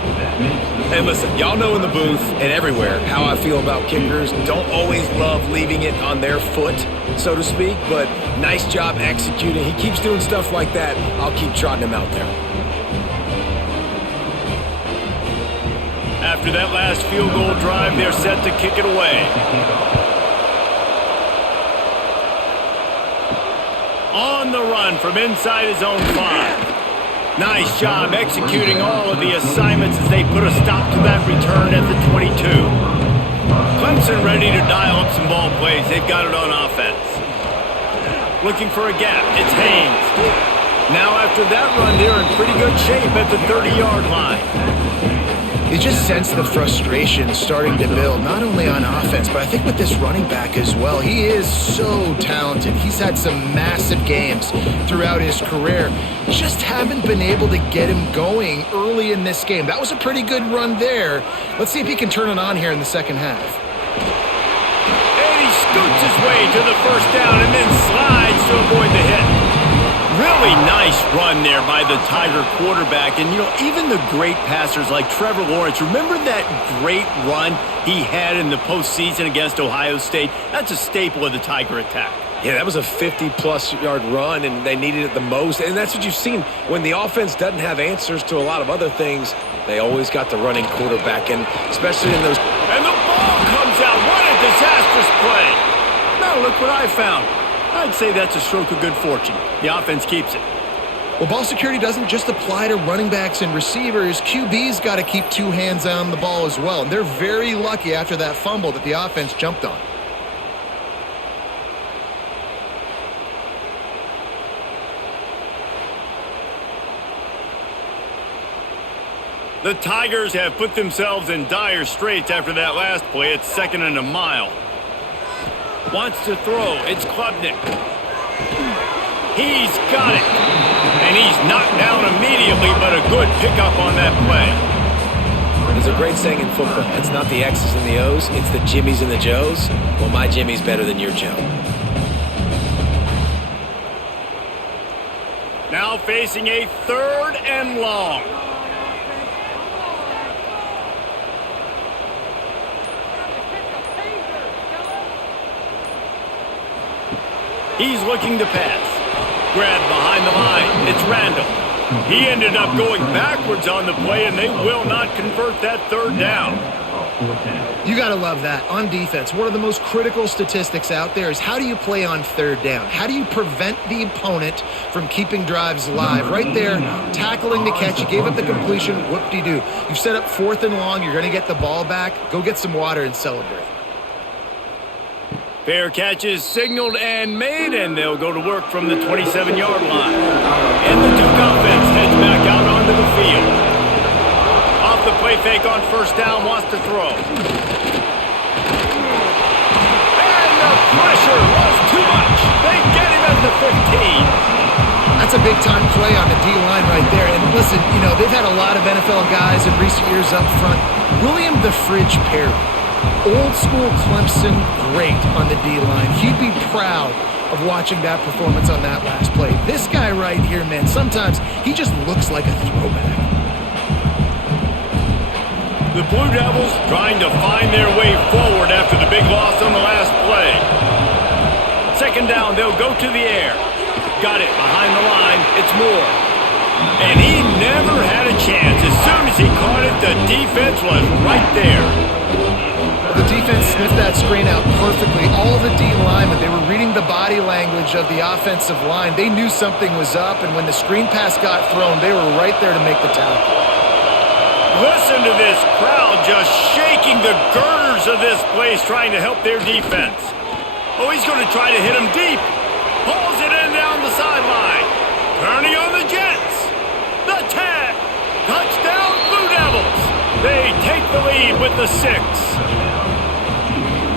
Hey, listen, y'all know in the booth and everywhere how I feel about kickers. Don't always love leaving it on their foot, so to speak, but nice job executing. He keeps doing stuff like that. I'll keep trotting him out there. After that last field goal drive, they're set to kick it away. On the run from inside his own 5. Nice job executing all of the assignments as they put a stop to that return at the 22. Clemson ready to dial up some ball plays. They've got it on offense. Looking for a gap. It's Haynes. Now after that run, they're in pretty good shape at the 30-yard line. You just sense the frustration starting to build, not only on offense, but I think with this running back as well. He is so talented. He's had some massive games throughout his career. Just haven't been able to get him going early in this game. That was a pretty good run there. Let's see if he can turn it on here in the second half. And he scoots his way to the first down and then slides to avoid the hit. Really nice run there by the Tiger quarterback. And, you know, even the great passers like Trevor Lawrence, remember that great run he had in the postseason against Ohio State? That's a staple of the Tiger attack. Yeah, that was a 50-plus yard run, and they needed it the most. And that's what you've seen. When the offense doesn't have answers to a lot of other things, they always got the running quarterback, and especially in those... And the ball comes out. What a disastrous play. Now look what I found. I'd say that's a stroke of good fortune. The offense keeps it. Well, ball security doesn't just apply to running backs and receivers. QB's got to keep two hands on the ball as well. And they're very lucky after that fumble that the offense jumped on. The Tigers have put themselves in dire straits after that last play. It's 2nd and a mile. Wants to throw. It's Klubnik. He's got it. And he's knocked down immediately, but a good pickup on that play. There's a great saying in football. It's not the X's and the O's. It's the Jimmies and the Joes. Well, my Jimmy's better than your Joe. Now facing a 3rd and long. He's looking to pass. Grabbed behind the line. It's Randall. He ended up going backwards on the play, and they will not convert that 3rd down. You got to love that. On defense, one of the most critical statistics out there is how do you play on 3rd down? How do you prevent the opponent from keeping drives alive? Right there, tackling the catch. You gave up the completion. Whoop-de-doo. You've set up 4th and long. You're going to get the ball back. Go get some water and celebrate. Fair catch is signaled and made, and they'll go to work from the 27-yard line. And the Duke offense heads back out onto the field. Off the play fake on 1st down, wants to throw. And the pressure was too much. They get him at the 15. That's a big-time play on the D-line right there. And listen, you know, they've had a lot of NFL guys in recent years up front. William the Fridge Perry. Old school Clemson, great on the D-line. He'd be proud of watching that performance on that last play. This guy right here, man, sometimes he just looks like a throwback. The Blue Devils trying to find their way forward after the big loss on the last play. 2nd down, they'll go to the air. Got it behind the line. It's Moore. And he never had a chance. As soon as he caught it, the defense was right there. The defense sniffed that screen out perfectly. All the D linemen, they were reading the body language of the offensive line. They knew something was up, and when the screen pass got thrown, they were right there to make the tackle. Listen to this crowd just shaking the girders of this place trying to help their defense. Oh, he's going to try to hit him deep. Pulls it in down the sideline. Turning on the Jets. The tag. Touchdown, Blue Devils. They take the lead with the 6.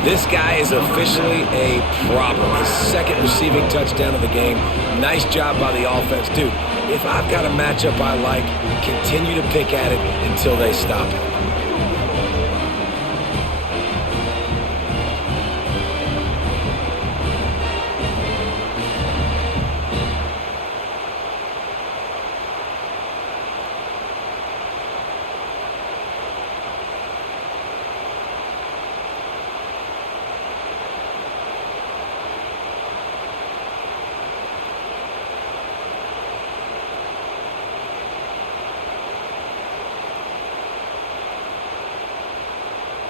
This guy is officially a problem. His 2nd receiving touchdown of the game. Nice job by the offense. Dude, if I've got a matchup I like, continue to pick at it until they stop it.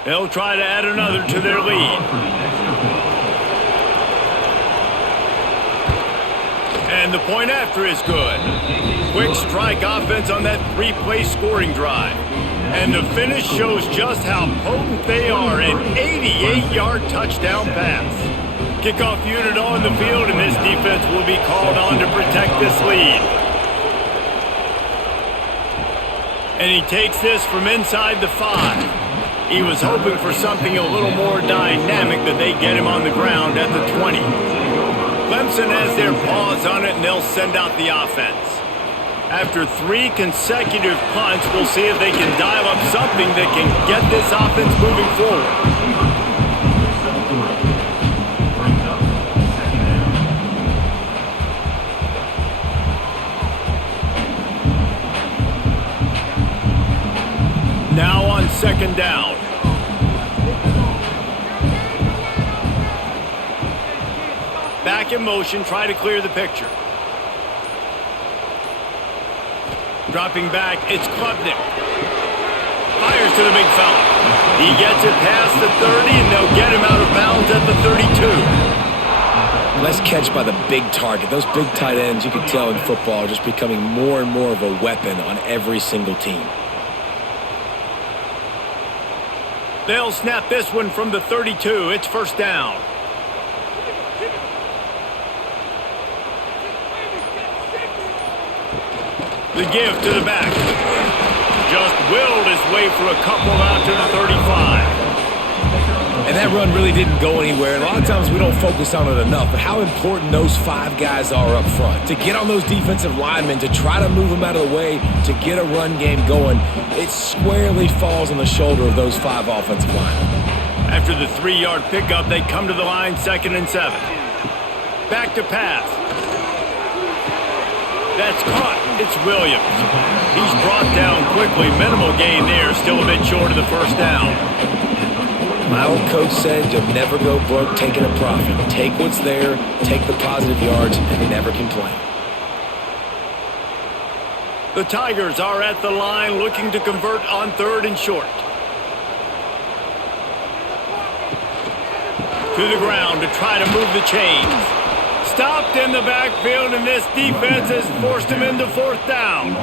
They'll try to add another to their lead. And the point after is good. Quick strike offense on that 3-play scoring drive. And the finish shows just how potent they are. An 88-yard touchdown pass. Kickoff unit on the field, and this defense will be called on to protect this lead. And he takes this from inside the 5. He was hoping for something a little more dynamic, that they get him on the ground at the 20. Clemson has their paws on it, and they'll send out the offense. After 3 consecutive punts, we'll see if they can dial up something that can get this offense moving forward. Now on second down. Back in motion, try to clear the picture. Dropping back, it's Klubnik. Fires to the big fella. He gets it past the 30, and they'll get him out of bounds at the 32. Nice catch by the big target. Those big tight ends, you can tell in football, are just becoming more and more of a weapon on every single team. They'll snap this one from the 32. It's first down. The give to the back. Just willed his way for a couple out to the 35. And that run really didn't go anywhere. And a lot of times we don't focus on it enough, but how important those 5 guys are up front. To get on those defensive linemen, to try to move them out of the way, to get a run game going, it squarely falls on the shoulder of those 5 offensive linemen. After the 3-yard pickup, they come to the line, 2nd and 7. Back to pass. That's caught. It's Williams. He's brought down quickly. Minimal gain there. Still a bit short of the first down. My old coach said you'll never go broke taking a profit. Take what's there, take the positive yards, and never complain. The Tigers are at the line looking to convert on 3rd and short. To the ground to try to move the chains. Stopped in the backfield, and this defense has forced him into 4th down.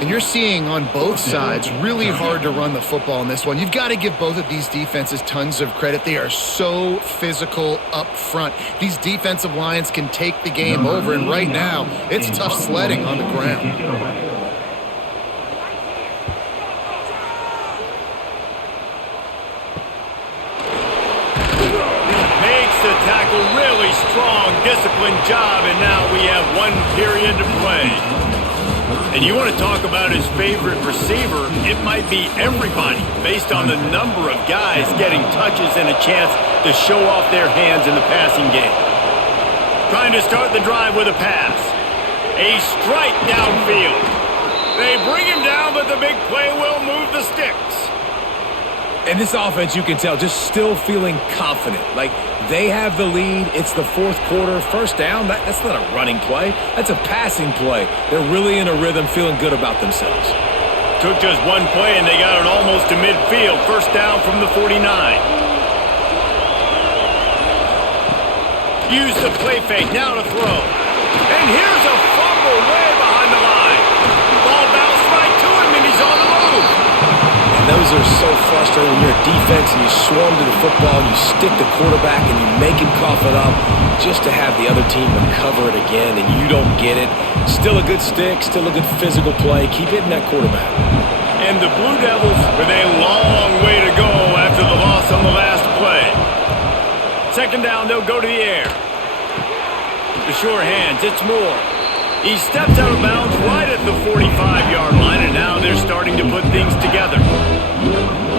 And you're seeing on both sides really hard to run the football in this one. You've got to give both of these defenses tons of credit. They are so physical up front. These defensive lines can take the game over, and right now it's tough sledding on the ground. Really strong, disciplined job, and now we have 1 period to play. And you want to talk about his favorite receiver, it might be everybody based on the number of guys getting touches and a chance to show off their hands in the passing game. Trying to start the drive with a pass. A strike downfield. They bring him down, but the big play will move the sticks. And this offense, you can tell, just still feeling confident. Like, they have the lead. It's the 4th quarter. First down, that's not a running play. That's a passing play. They're really in a rhythm, feeling good about themselves. Took just 1 play, and they got it almost to midfield. First down from the 49. Use the play fake. Now to throw. And here's a fumble way behind the line. Ball bounced right to him, and he's on the move. Those are so frustrating when you're a defense and you swarm to the football, and you stick the quarterback and you make him cough it up just to have the other team recover it again and you don't get it. Still a good stick, still a good physical play. Keep hitting that quarterback. And the Blue Devils with a long way to go after the loss on the last play. 2nd down, they'll go to the air. The sure hands, it's Moore. He steps out of bounds right at the 45-yard line, and now they're starting to put things together.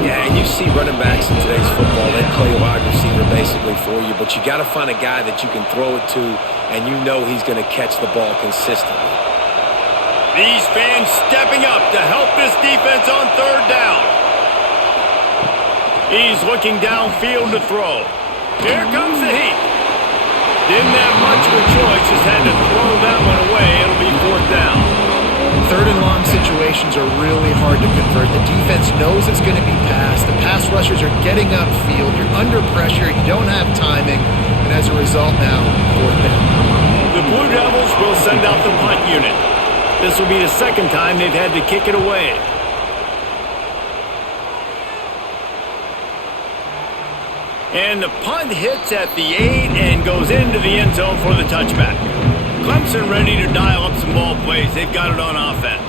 Yeah, and you see running backs in today's football, they play wide receiver basically for you, but you got to find a guy that you can throw it to, and you know he's going to catch the ball consistently. These fans stepping up to help this defense on 3rd down. He's looking downfield to throw. Here comes the heat. Didn't have much of a choice, just had to throw that one away. It'll be 4th down. 3rd and long situations are really hard to convert. The defense knows it's going to be passed. The pass rushers are getting upfield. You're under pressure. You don't have timing. And as a result now, 4th down. The Blue Devils will send out the punt unit. This will be the 2nd time they've had to kick it away. And the punt hits at the 8 and goes into the end zone for the touchback. Clemson ready to dial up some ball plays. They've got it on offense.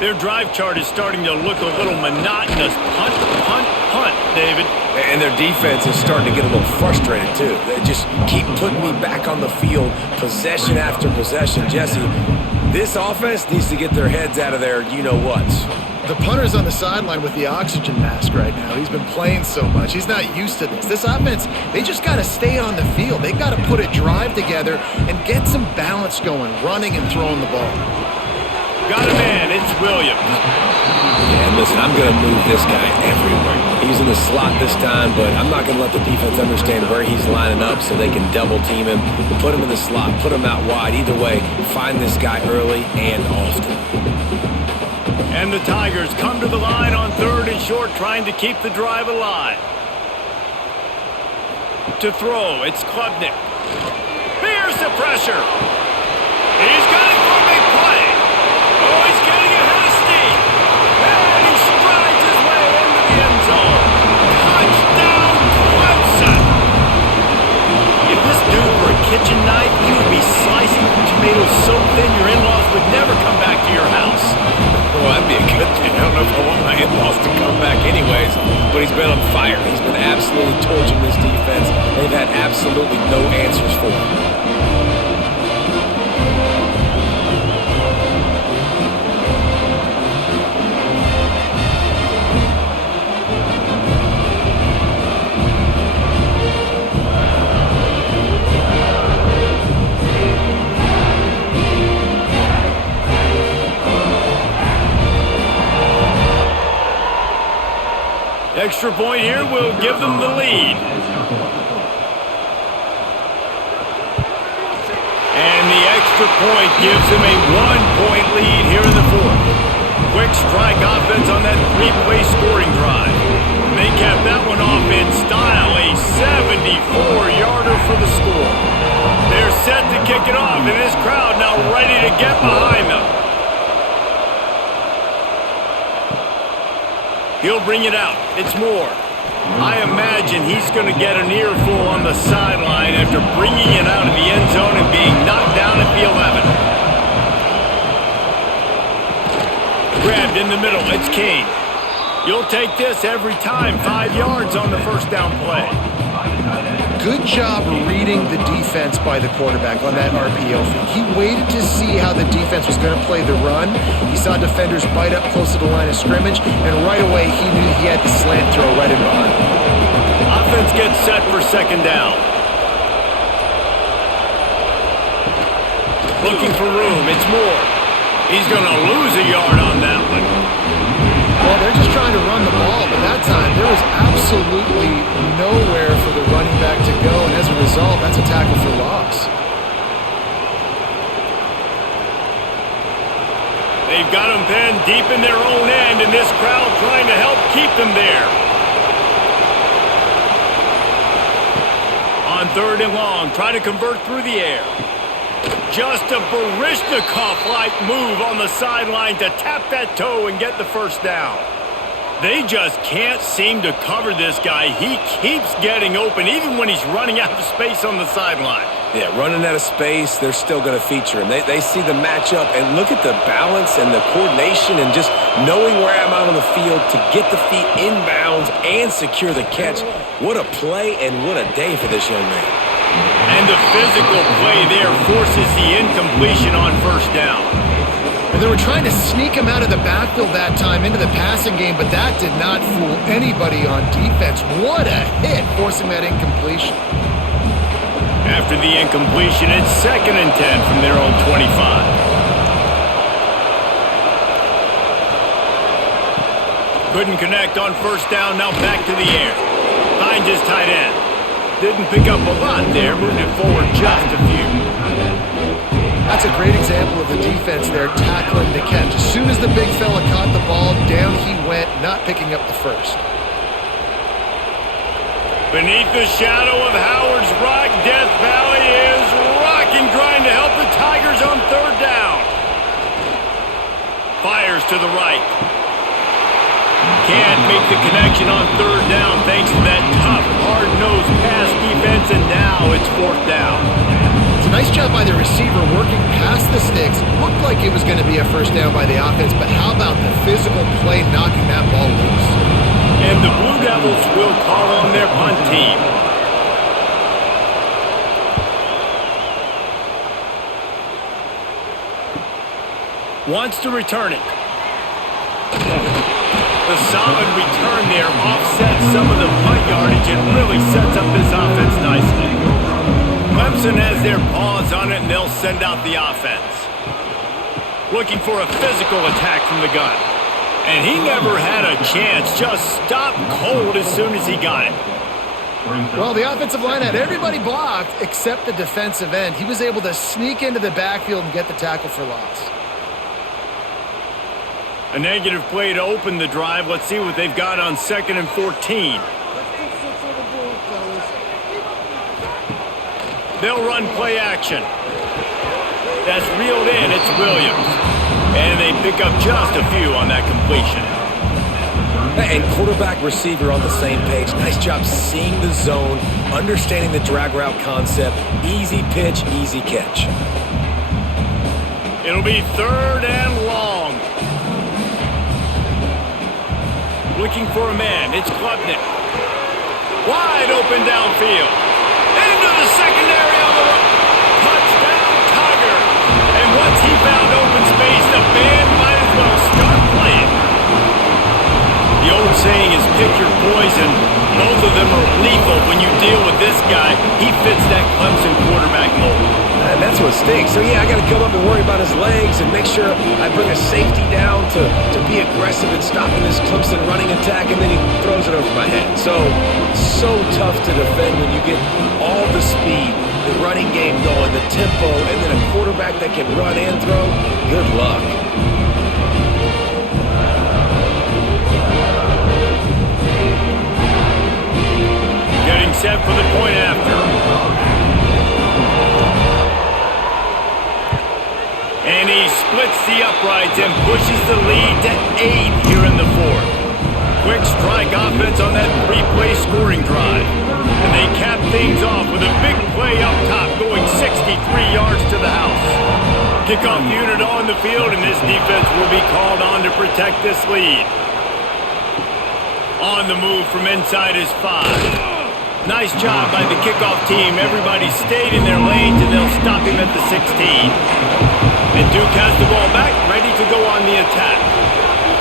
Their drive chart is starting to look a little monotonous. Punt, punt, punt, David. And their defense is starting to get a little frustrated, too. They just keep putting me back on the field, possession after possession. Jesse, this offense needs to get their heads out of their you-know-whats. The punter's on the sideline with the oxygen mask right now. He's been playing so much. He's not used to this. This offense, they just got to stay on the field. They've got to put a drive together and get some balance going, running and throwing the ball. Got a man. It's Williams. Yeah, and listen, I'm going to move this guy everywhere. He's in the slot this time, but I'm not going to let the defense understand where he's lining up so they can double team him. Put him in the slot, put him out wide. Either way, find this guy early and often. And the Tigers come to the line on 3rd and short, trying to keep the drive alive. To throw, it's Klubnik. Fears the pressure. He's got it for a big play. Oh, he's getting ahead of steam. And he strides his way into the end zone. Touchdown, Clemson. If this dude were a kitchen knife, he would be slicing tomatoes so thin your in-laws would never come back to your house. Well, that'd be a good thing. I don't know if I want my in-laws to come back anyways, but he's been on fire. He's been absolutely torching this defense. They've had absolutely no answers for him. Extra point here will give them the lead. And the extra point gives them a 1-point lead here in the 4th. Quick strike offense on that 3-play scoring drive. And they kept that one off in style, a 74-yarder for the score. They're set to kick it off, and this crowd now ready to get behind them. He'll bring it out. It's Moore. I imagine he's going to get an earful on the sideline after bringing it out of the end zone and being knocked down at the 11. Grabbed in the middle. It's Kane. You'll take this every time. 5 yards on the first down play. Good job reading the defense by the quarterback on that RPO feed. He waited to see how the defense was going to play the run. He saw defenders bite up close to the line of scrimmage, and right away he knew he had the slant throw right in behind. Offense gets set for 2nd down. Looking for room. It's Moore. He's going to lose a yard on that one. Well, they're just trying to run the ball, but that time there was absolutely nowhere for the running back to go, and as a result, that's a tackle for loss. They've got them pinned deep in their own end, and this crowd trying to help keep them there. On 3rd and long, try to convert through the air. Just a Baryshnikov-like move on the sideline to tap that toe and get the first down. They just can't seem to cover this guy. He keeps getting open, even when he's running out of space on the sideline. Yeah, running out of space, they're still going to feature him. They see the matchup, and look at the balance and the coordination and just knowing where I'm out on the field to get the feet inbounds and secure the catch. What a play and what a day for this young man. And the physical play there forces the incompletion on 1st down. And they were trying to sneak him out of the backfield that time into the passing game, but that did not fool anybody on defense. What a hit, forcing that incompletion. After the incompletion, it's 2nd and 10 from their own 25. Couldn't connect on 1st down, now back to the air. Finds his tight end. Didn't pick up a lot there, moving it forward just a few. That's a great example of the defense there, tackling the catch. As soon as the big fella caught the ball, down he went, not picking up the first. Beneath the shadow of Howard's Rock, Death Valley is rocking, trying to help the Tigers on 3rd down. Fires to the right. Can't make the connection on 3rd down thanks to that tough, hard-nosed pass defense, and now it's 4th down. It's a Nice job by the receiver working past the sticks. Looked like it was going to be a first down by the offense, but how about the physical play knocking that ball loose? And the Blue Devils will call on their punt team. Wants to return it. The solid return there offsets some of the punt yardage and really sets up this offense nicely. Clemson has their paws on it, and they'll send out the offense. Looking for a physical attack from the gun. And he never had a chance. Just stopped cold as soon as he got it. Well, the offensive line had everybody blocked except the defensive end. He was able to sneak into the backfield and get the tackle for loss. A negative play to open the drive. Let's see what they've got on 2nd and 14. They'll run play action. That's reeled in. It's Williams. And they pick up just a few on that completion. And quarterback receiver on the same page. Nice job seeing the zone, understanding the drag route concept. Easy pitch, easy catch. It'll be 3rd and long. Looking for a man. It's Klubnik. Wide open downfield. Into the secondary on the right. Touchdown, Tiger. And once he found open space, the band might as well start playing. The old saying is pick your poison. Both of them are lethal when you deal with this guy. He fits that Clemson quarterback mold. And that's what stinks. So, yeah, I got to come up and worry about his legs and make sure I bring a safety down to be aggressive in stopping this Clemson running attack, and then he throws it over my head. So tough to defend when you get all the speed, the running game going, the tempo, and then a quarterback that can run and throw. Good luck. Getting set for the point after. And he splits the uprights and pushes the lead to 8 here in the 4th. Quick strike offense on that 3-play scoring drive. And they cap things off with a big play up top going 63 yards to the house. Kickoff unit on the field, and this defense will be called on to protect this lead. On the move from inside his 5. Nice job by the kickoff team. Everybody stayed in their lanes, and they'll stop him at the 16. And Duke has the ball back, ready to go on the attack.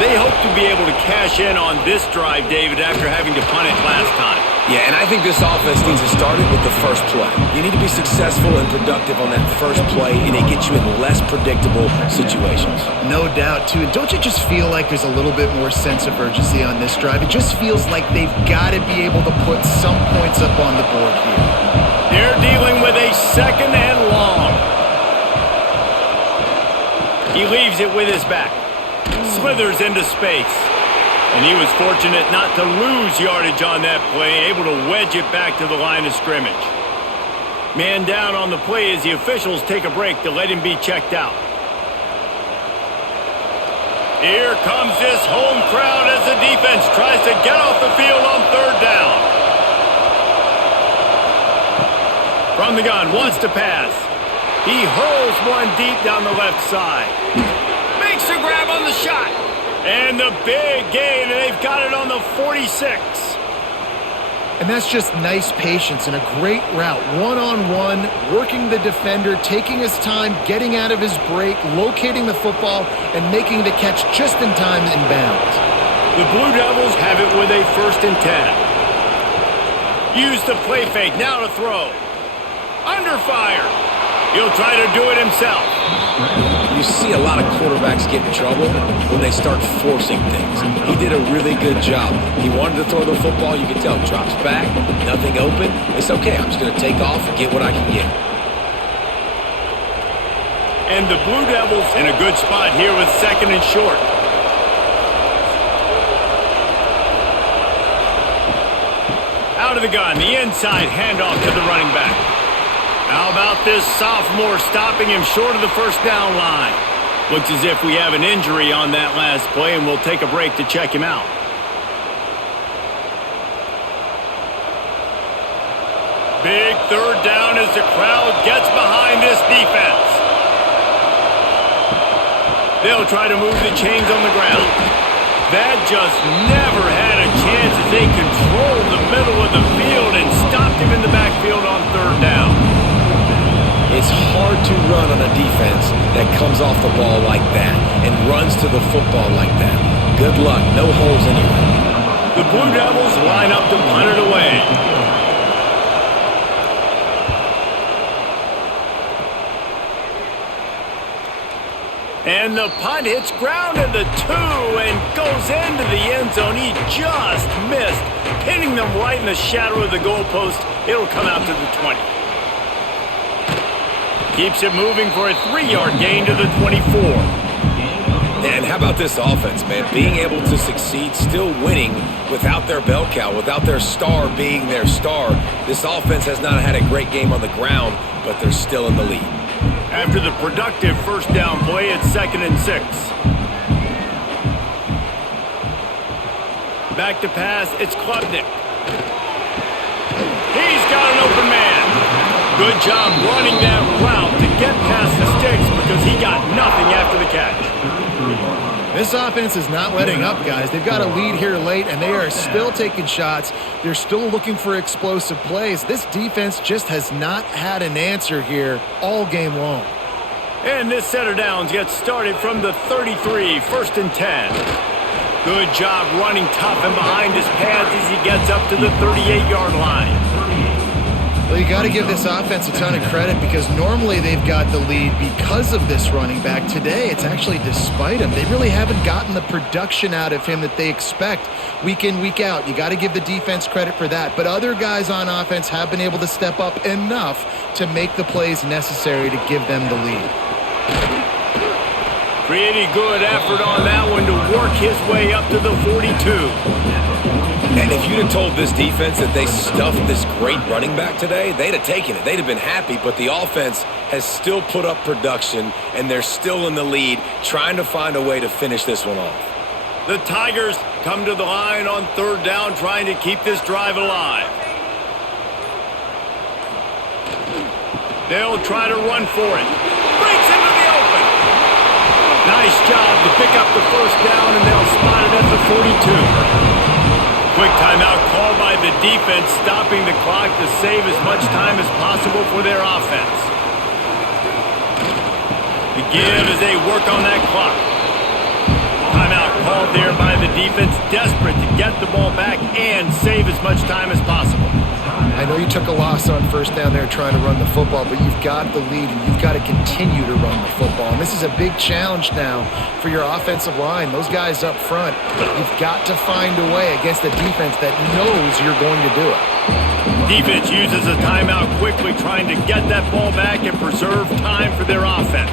They hope to be able to cash in on this drive, David, after having to punt it last time. Yeah, and I think this offense needs to start it with the first play. You need to be successful and productive on that first play, and it gets you in less predictable situations. No doubt, too. And don't you just feel like there's a little bit more sense of urgency on this drive? It just feels like they've got to be able to put some points up on the board here. They're dealing with a 2nd and long. He leaves it with his back. Slithers into space. And he was fortunate not to lose yardage on that play, able to wedge it back to the line of scrimmage. Man down on the play as the officials take a break to let him be checked out. Here comes this home crowd as the defense tries to get off the field on 3rd down. From the gun, wants to pass. He hurls one deep down the left side. Makes a grab on the shot. And the big gain, and they've got it on the 46. And that's just nice patience and a great route. One-on-one, working the defender, taking his time, getting out of his break, locating the football, and making the catch just in time in bounds. The Blue Devils have it with a 1st and 10. Use the play fake, now to throw. Under fire. He'll try to do it himself. You see a lot of quarterbacks get in trouble when they start forcing things. He did a really good job. He wanted to throw the football. You can tell. Drops back, nothing open. It's okay. I'm just going to take off and get what I can get. And the Blue Devils in a good spot here with 2nd and short. Out of the gun, the inside handoff to the running back. How about this sophomore stopping him short of the 1st down line? Looks as if we have an injury on that last play, and we'll take a break to check him out. Big third down as the crowd gets behind this defense. They'll try to move the chains on the ground. That just never had a chance as they controlled the middle of the field and stopped him in the backfield on third down. It's hard to run on a defense that comes off the ball like that and runs to the football like that. Good luck. No holes anywhere. The Blue Devils line up to punt it away. And the punt hits ground at the 2 and goes into the end zone. He just missed, pinning them right in the shadow of the goalpost. It'll come out to the 20. Keeps it moving for a 3-yard gain to the 24. And how about this offense, man? Being able to succeed, still winning without their bell cow, without their star being their star. This offense has not had a great game on the ground, but they're still in the lead. After the productive first down play, it's 2nd and 6. Back to pass, it's Klubnik. He's got an open man. Good job running that route to get past the sticks because he got nothing after the catch. This offense is not letting up, guys. They've got a lead here late, and they are still taking shots. They're still looking for explosive plays. This defense just has not had an answer here all game long. And this set of downs gets started from the 33, 1st and 10. Good job running tough and behind his pads as he gets up to the 38-yard line. Well, you got to give this offense a ton of credit because normally they've got the lead because of this running back. Today, it's actually despite him. They really haven't gotten the production out of him that they expect week in, week out. You got to give the defense credit for that. But other guys on offense have been able to step up enough to make the plays necessary to give them the lead. Pretty good effort on that one to work his way up to the 42. And if you'd have told this defense that they stuffed this great running back today, they'd have taken it. They'd have been happy, but the offense has still put up production, and they're still in the lead, trying to find a way to finish this one off. The Tigers come to the line on third down, trying to keep this drive alive. They'll try to run for it. Breaks into the open. Nice job to pick up the first down, and they'll spot it at the 42. Quick timeout called by the defense, stopping the clock to save as much time as possible for their offense. The give as they work on that clock. Timeout called there by the defense, desperate to get the ball back and save as much time as possible. I know you took a loss on first down there trying to run the football, but you've got the lead and you've got to continue to run the football. And this is a big challenge now for your offensive line. Those guys up front, you've got to find a way against a defense that knows you're going to do it. Defense uses a timeout quickly, trying to get that ball back and preserve time for their offense.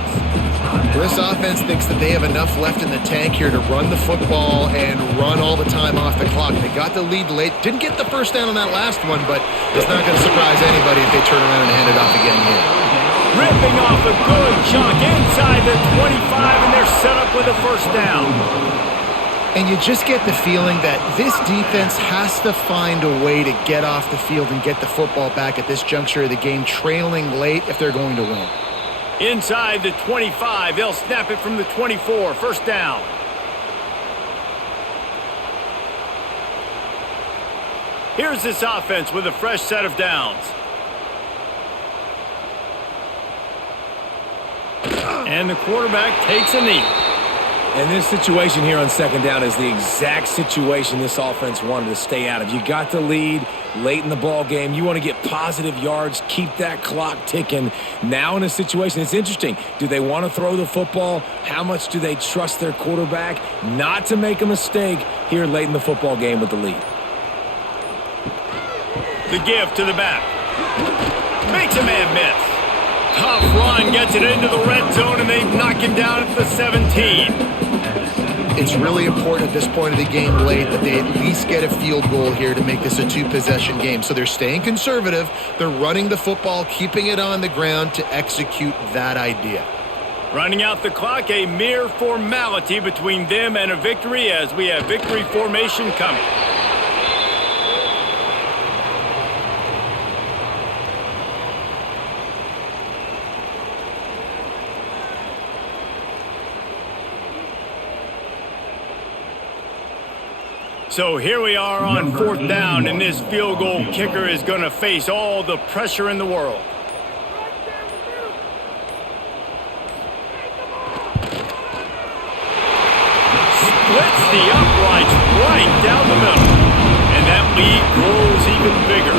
This offense thinks that they have enough left in the tank here to run the football and run all the time off the clock. They got the lead late. Didn't get the first down on that last one, but it's not going to surprise anybody if they turn around and hand it off again here. Ripping off a good chunk inside the 25, and they're set up with a first down. And you just get the feeling that this defense has to find a way to get off the field and get the football back at this juncture of the game, trailing late if they're going to win. Inside the 25, they'll snap it from the 24, first down. Here's this offense with a fresh set of downs. And the quarterback takes a knee. And this situation here on second down is the exact situation this offense wanted to stay out of. You got the lead late in the ball game. You want to get positive yards, keep that clock ticking. Now in a situation, it's interesting. Do they want to throw the football? How much do they trust their quarterback not to make a mistake here late in the football game with the lead? The give to the back. Makes a man miss. Tough run, gets it into the red zone, and they knock him down at the 17. It's really important at this point of the game late that they at least get a field goal here to make this a two-possession game. So they're staying conservative. They're running the football, keeping it on the ground to execute that idea. Running out the clock, a mere formality between them and a victory as we have victory formation coming. So here we are on 4th down, and this field goal kicker is going to face all the pressure in the world. Splits the uprights right down the middle. And that lead grows even bigger.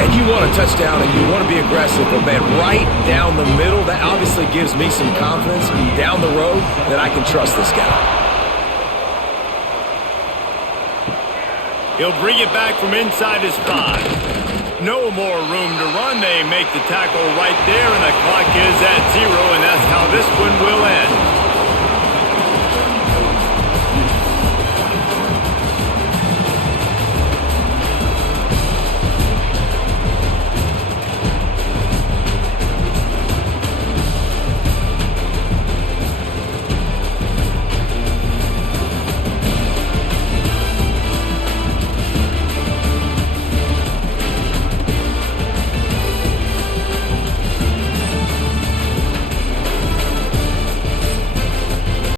And you want a touchdown and you want to be aggressive, but man, right down the middle, that obviously gives me some confidence down the road that I can trust this guy. He'll bring it back from inside his 5. No more room to run. They make the tackle right there, and the clock is at 0, and that's how this one will end.